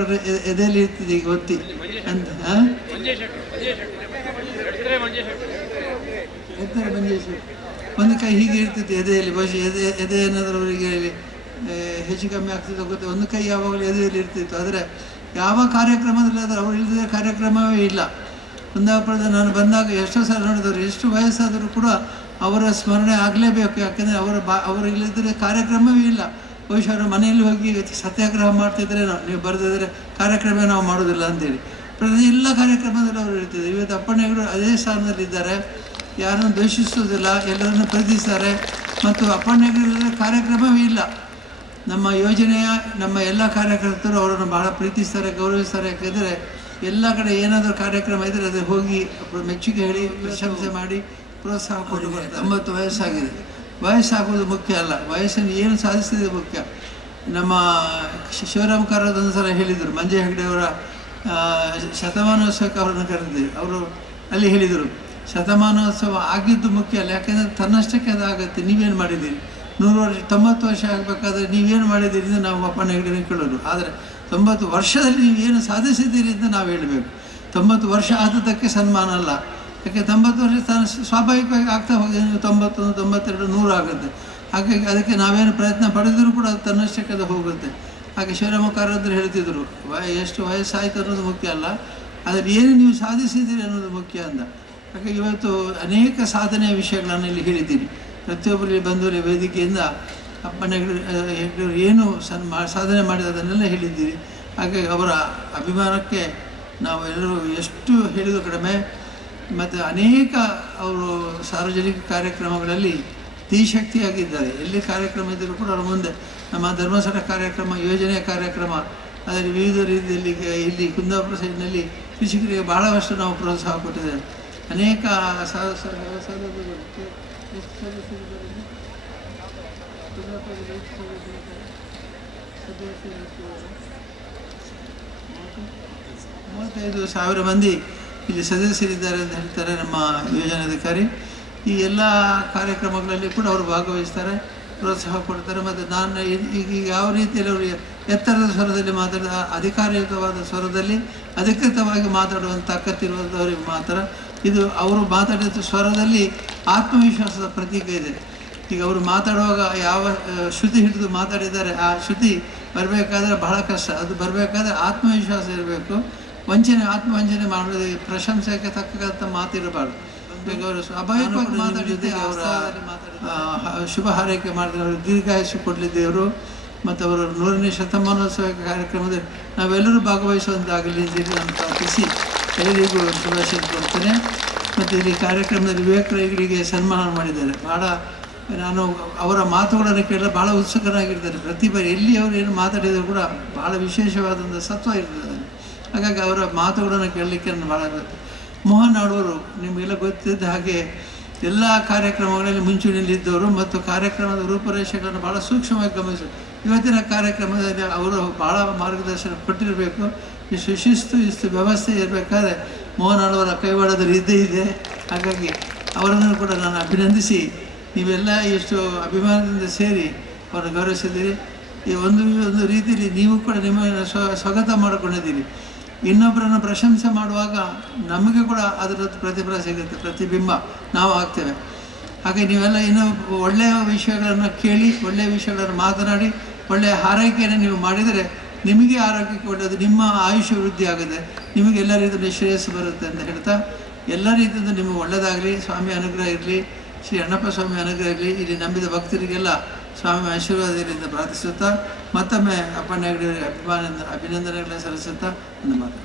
ಎದೆಯಲ್ಲಿ ಇರ್ತಿದೆ ಈಗ ಒತ್ತಿ ಅಂತ. ಒಂದು ಕೈ ಹೀಗೆ ಇರ್ತಿತ್ತು ಎದೆಯಲ್ಲಿ. ಬಹುಶಃ ಎದೆ ಏನಾದರೂ ಅವರಿಗೆ ಹೆಚ್ಚು ಕಮ್ಮಿ ಆಗ್ತಿತ್ತು ಗೊತ್ತೆ. ಒಂದು ಕೈ ಯಾವಾಗಲೂ ಎದೆಯಲ್ಲಿ ಇರ್ತಿತ್ತು. ಆದರೆ ಯಾವ ಕಾರ್ಯಕ್ರಮದಲ್ಲಿ ಆದರೆ ಅವರು ಇಲ್ಲದೆ ಕಾರ್ಯಕ್ರಮವೇ ಇಲ್ಲ. ಕುಂದಾಪುರದ ನಾನು ಬಂದಾಗ ಎಷ್ಟೋ ಸಲ ನೋಡಿದವರು, ಎಷ್ಟು ವಯಸ್ಸಾದರೂ ಕೂಡ ಅವರ ಸ್ಮರಣೆ ಆಗಲೇಬೇಕು. ಯಾಕೆಂದರೆ ಅವರು ಇಲ್ಲದಿದ್ದರೆ ಕಾರ್ಯಕ್ರಮವೇ ಇಲ್ಲ. ಬಹುಶಃ ಅವರು ಮನೆಯಲ್ಲಿ ಹೋಗಿ ಸತ್ಯಾಗ್ರಹ ಮಾಡ್ತಿದ್ರೆ, ನೀವು ಬರೆದಿದ್ರೆ ಕಾರ್ಯಕ್ರಮ ನಾವು ಮಾಡೋದಿಲ್ಲ ಅಂತೇಳಿ ಪ್ರತಿ ಎಲ್ಲ ಕಾರ್ಯಕ್ರಮದಲ್ಲಿ ಅವರು ಇರ್ತಿದ್ದಾರೆ. ಇವತ್ತು ಅಪ್ಪಣ್ಣೆಗಳು ಅದೇ ಸ್ಥಾನದಲ್ಲಿದ್ದಾರೆ. ಯಾರನ್ನು ದ್ವೇಷಿಸುವುದಿಲ್ಲ, ಎಲ್ಲರನ್ನು ಪ್ರೀತಿಸ್ತಾರೆ. ಮತ್ತು ಅಪ್ಪಣ್ಣೆಗಳ ಕಾರ್ಯಕ್ರಮವೇ ಇಲ್ಲ. ನಮ್ಮ ಯೋಜನೆಯ ನಮ್ಮ ಎಲ್ಲ ಕಾರ್ಯಕರ್ತರು ಅವರನ್ನು ಬಹಳ ಪ್ರೀತಿಸ್ತಾರೆ, ಗೌರವಿಸ್ತಾರೆ. ಯಾಕೆಂದರೆ ಎಲ್ಲ ಕಡೆ ಏನಾದರೂ ಕಾರ್ಯಕ್ರಮ ಇದ್ದರೆ ಅದು ಹೋಗಿ ಮೆಚ್ಚುಗೆ ಹೇಳಿ, ಪ್ರಶಂಸೆ ಮಾಡಿ, ಪ್ರೋತ್ಸಾಹ ಕೊಟ್ಟು ಬರ್ತಾರೆ. 90 ವಯಸ್ಸಾಗಿದೆ. ವಯಸ್ಸಾಗುವುದು ಮುಖ್ಯ ಅಲ್ಲ, ವಯಸ್ಸನ್ನು ಏನು ಸಾಧಿಸಿದೆ ಮುಖ್ಯ. ನಮ್ಮ ಶಿವರಾಮ್ ಕಾರದ್ ಒಂದು ಸಲ ಹೇಳಿದರು, ಮಂಜೆ ಹೆಗಡೆಯವರ ಶತಮಾನೋತ್ಸವಕ್ಕೆ ಅವರನ್ನು ಕರೆದಿದ್ದರು. ಅವರು ಅಲ್ಲಿ ಹೇಳಿದರು, ಶತಮಾನೋತ್ಸವ ಆಗಿದ್ದು ಮುಖ್ಯ ಅಲ್ಲ, ಯಾಕೆಂದರೆ ತನ್ನಷ್ಟಕ್ಕೆ ಅದಾಗುತ್ತೆ. ನೀವೇನು ಮಾಡಿದ್ದೀರಿ? 100 ವರ್ಷ 90 ವರ್ಷ ಆಗಬೇಕಾದ್ರೆ ನೀವೇನು ಮಾಡಿದ್ದೀರಿ ಅಂತ ನಾವು ಅಪ್ಪಣ್ಣ ಹೆಗಡೆ ಕೇಳೋದು. ಆದರೆ 90 ವರ್ಷದಲ್ಲಿ ನೀವೇನು ಸಾಧಿಸಿದ್ದೀರಿ ಅಂತ ನಾವು ಹೇಳಬೇಕು. 90 ವರ್ಷ ಆದದ್ದಕ್ಕೆ ಸನ್ಮಾನ ಅಲ್ಲ. ಯಾಕೆ 90 ವರ್ಷ ಸ್ವಾಭಾವಿಕವಾಗಿ ಆಗ್ತಾ ಹೋಗಿದೆ. 91, 92, 100 ಆಗುತ್ತೆ. ಹಾಗಾಗಿ ಅದಕ್ಕೆ ನಾವೇನು ಪ್ರಯತ್ನ ಪಡೆದರೂ ಕೂಡ ಅದು ತನ್ನಷ್ಟಕ್ಕೆ ಅದು ಹೋಗುತ್ತೆ. ಹಾಗೆ ಶಿವರಾಮ ಕಾರಂತರು ಹೇಳ್ತಿದ್ರು, ಎಷ್ಟು ವಯಸ್ಸಾಯಿತು ಅನ್ನೋದು ಮುಖ್ಯ ಅಲ್ಲ, ಆದರೆ ಏನು ನೀವು ಸಾಧಿಸಿದ್ದೀರಿ ಅನ್ನೋದು ಮುಖ್ಯ ಅಂತ. ಹಾಗೆ ಇವತ್ತು ಅನೇಕ ಸಾಧನೆಯ ವಿಷಯಗಳನ್ನು ಇಲ್ಲಿ ಹೇಳಿದ್ದೀನಿ. ಪ್ರತಿಯೊಬ್ಬರಲ್ಲಿ ಬಂದವರ ವೇದಿಕೆಯಿಂದ ಅಪ್ಪಣ್ಣ ಹೆಗಡೆಯವರು ಏನು ಸಾಧನೆ ಮಾಡಿದ ಅದನ್ನೆಲ್ಲ ಹೇಳಿದ್ದೀರಿ. ಹಾಗಾಗಿ ಅವರ ಅಭಿಮಾನಕ್ಕೆ ನಾವು ಎಲ್ಲರೂ ಎಷ್ಟು ಹೇಳಿದರೂ ಕಡಿಮೆ. ಮತ್ತು ಅನೇಕ ಅವರು ಸಾರ್ವಜನಿಕ ಕಾರ್ಯಕ್ರಮಗಳಲ್ಲಿ ಧೀಶಕ್ತಿಯಾಗಿದ್ದಾರೆ. ಎಲ್ಲಿ ಕಾರ್ಯಕ್ರಮ ಇದ್ದರೂ ಕೂಡ ಅವರ ಮುಂದೆ ನಮ್ಮ ಧರ್ಮಸ್ಥಳ ಕಾರ್ಯಕ್ರಮ, ಯೋಜನೆಯ ಕಾರ್ಯಕ್ರಮ, ಅದರಲ್ಲಿ ವಿವಿಧ ರೀತಿಯಲ್ಲಿ ಇಲ್ಲಿ ಕುಂದಾಪುರ ಸೈಡ್ನಲ್ಲಿ ಕೃಷಿಕರಿಗೆ ಬಹಳಷ್ಟು ನಾವು ಪ್ರೋತ್ಸಾಹ ಕೊಟ್ಟಿದ್ದೇವೆ. ಅನೇಕ ಸೌಲಭ್ಯಗಳು ಎಷ್ಟು ಸದಸ್ಯರಿದ್ದಾರೆ? 35,000 ಮಂದಿ ಇಲ್ಲಿ ಸದಸ್ಯರಿದ್ದಾರೆ ಅಂತ ಹೇಳ್ತಾರೆ ನಮ್ಮ ಯೋಜನಾಧಿಕಾರಿ. ಈ ಎಲ್ಲ ಕಾರ್ಯಕ್ರಮಗಳಲ್ಲಿ ಕೂಡ ಅವರು ಭಾಗವಹಿಸ್ತಾರೆ, ಪ್ರೋತ್ಸಾಹ ಕೊಡ್ತಾರೆ. ಮತ್ತು ನಾನು ಈಗ ಯಾವ ರೀತಿಯಲ್ಲಿ ಅವರು ಎತ್ತರದ ಸ್ವರದಲ್ಲಿ ಮಾತಾಡಿದ, ಅಧಿಕಾರಯುತವಾದ ಸ್ವರದಲ್ಲಿ ಅಧಿಕೃತವಾಗಿ ಮಾತಾಡುವಂಥ ತಾಕತ್ತಿರುವಂಥವ್ರಿಗೆ ಮಾತ್ರ ಇದು. ಅವರು ಮಾತಾಡಿದ ಸ್ವರದಲ್ಲಿ ಆತ್ಮವಿಶ್ವಾಸದ ಪ್ರತೀಕ ಇದೆ. ಈಗ ಅವರು ಮಾತಾಡುವಾಗ ಯಾವ ಶ್ರುತಿ ಹಿಡಿದು ಮಾತಾಡಿದ್ದಾರೆ, ಆ ಶ್ರುತಿ ಬರಬೇಕಾದ್ರೆ ಬಹಳ ಕಷ್ಟ. ಅದು ಬರಬೇಕಾದ್ರೆ ಆತ್ಮವಿಶ್ವಾಸ ಇರಬೇಕು. ಆತ್ಮವಂಚನೆ ಮಾಡೋದು, ಪ್ರಶಂಸೆಗೆ ತಕ್ಕಂಥ ಮಾತಿರಬಾರ್ದು. ಈಗ ಅವರು ಸ್ವಾಭಾವಿಕವಾಗಿ ಮಾತಾಡಿದ್ದೆ, ಅವರ ಶುಭ ಹಾರೈಕೆ ಮಾಡಿದ್ರೆ ಅವರು ದೀರ್ಘಾಯುಷ್ಯ ಕೊಡಲಿದ್ದೇವರು. ಮತ್ತು ಅವರ 100ನೇ ಶತಮಾನೋತ್ಸವ ಕಾರ್ಯಕ್ರಮದಲ್ಲಿ ನಾವೆಲ್ಲರೂ ಭಾಗವಹಿಸುವಂತಾಗಲಿ ಅಂತ ನಾನು ಪ್ರಾರ್ಥಿಸಿ ಎಲ್ಲರಿಗೂ ಶುಭಾಶಯ ಕೊಡ್ತೇನೆ. ಮತ್ತು ಇಲ್ಲಿ ಕಾರ್ಯಕ್ರಮದಲ್ಲಿ ವಿವೇಕರಿಗೆ ಸನ್ಮಾನ ಮಾಡಿದ್ದಾರೆ. ಭಾಳ ನಾನು ಅವರ ಮಾತುಗಳನ್ನು ಕೇಳಲು ಭಾಳ ಉತ್ಸುಕರಾಗಿರ್ತಾರೆ. ಪ್ರತಿ ಬಾರಿ ಎಲ್ಲಿ ಅವರು ಏನು ಮಾತಾಡಿದರೂ ಕೂಡ ಭಾಳ ವಿಶೇಷವಾದಂಥ ಸತ್ವ ಇರ್ತದೆ. ಹಾಗಾಗಿ ಅವರ ಮಾತುಗಳನ್ನು ಕೇಳಲಿಕ್ಕೆ ನಾನು ಭಾಳ ಮೋಹನ್ ಆಳ್ವರು ನಿಮಗೆಲ್ಲ ಗೊತ್ತಿದ್ದ ಹಾಗೆ ಎಲ್ಲ ಕಾರ್ಯಕ್ರಮಗಳಲ್ಲಿ ಮುಂಚೂಣಿಯಲ್ಲಿದ್ದವರು ಮತ್ತು ಕಾರ್ಯಕ್ರಮದ ರೂಪುರೇಷೆಗಳನ್ನು ಭಾಳ ಸೂಕ್ಷ್ಮವಾಗಿ ಗಮನಿಸಿ ಇವತ್ತಿನ ಕಾರ್ಯಕ್ರಮದಲ್ಲಿ ಅವರು ಭಾಳ ಮಾರ್ಗದರ್ಶನ ಕೊಟ್ಟಿರಬೇಕು. ಇಷ್ಟು ಶಿಸ್ತು ವ್ಯವಸ್ಥೆ ಇರಬೇಕಾದ್ರೆ ಮೋಹನ್ ಆಳ್ವರ ಕೈವಾಡದಲ್ಲಿ ಇದ್ದೇ ಇದೆ. ಹಾಗಾಗಿ ಅವರನ್ನು ಕೂಡ ನಾನು ಅಭಿನಂದಿಸಿ, ನೀವೆಲ್ಲ ಎಷ್ಟು ಅಭಿಮಾನದಿಂದ ಸೇರಿ ಅವರನ್ನು ಗೌರವಿಸಿದ್ದೀರಿ. ಈ ಒಂದು ರೀತಿಯಲ್ಲಿ ನೀವು ಕೂಡ ನಿಮ್ಮ ಸ್ವಾಗತ ಮಾಡಿಕೊಂಡಿದ್ದೀರಿ. ಇನ್ನೊಬ್ಬರನ್ನು ಪ್ರಶಂಸೆ ಮಾಡುವಾಗ ನಮಗೆ ಕೂಡ ಅದರದ್ದು ಪ್ರತಿಫಲ ಸಿಗುತ್ತೆ, ಪ್ರತಿಬಿಂಬ ನಾವು ಆಗ್ತೇವೆ. ಹಾಗೆ ನೀವೆಲ್ಲ ಇನ್ನೂ ಒಳ್ಳೆಯ ವಿಷಯಗಳನ್ನು ಕೇಳಿ, ಒಳ್ಳೆಯ ವಿಷಯಗಳನ್ನು ಮಾತನಾಡಿ, ಒಳ್ಳೆಯ ಹಾರೈಕೆಯನ್ನು ನೀವು ಮಾಡಿದರೆ ನಿಮಗೆ ಆರೋಗ್ಯಕ್ಕೆ ಒಳ್ಳೆಯದು, ನಿಮ್ಮ ಆಯುಷ್ಯ ವೃದ್ಧಿ ಆಗುತ್ತೆ, ನಿಮಗೆ ಎಲ್ಲ ರೀತಿಯಲ್ಲಿ ಶ್ರೇಯಸ್ಸು ಬರುತ್ತೆ ಅಂತ ಹೇಳ್ತಾ, ಎಲ್ಲ ರೀತಿಯಿಂದ ನಿಮಗೆ ಒಳ್ಳೆಯದಾಗಲಿ, ಸ್ವಾಮಿ ಅನುಗ್ರಹ ಇರಲಿ, ಶ್ರೀ ಅಣ್ಣಪ್ಪ ಸ್ವಾಮಿ ಅನುಗ್ರಹ ಇರಲಿ, ಇಲ್ಲಿ ನಂಬಿದ ಭಕ್ತರಿಗೆಲ್ಲ ಸ್ವಾಮಿ ಆಶೀರ್ವಾದದಿಂದ ಪ್ರಾರ್ಥಿಸುತ್ತಾ ಮತ್ತೊಮ್ಮೆ ಅಪ್ಪಣ್ಣ ಹೆಗಡೆಯವರಿಗೆ ಅಭಿನಂದನೆಗಳನ್ನು ಸಲ್ಲಿಸುತ್ತಾ ಒಂದು ಮಾತು.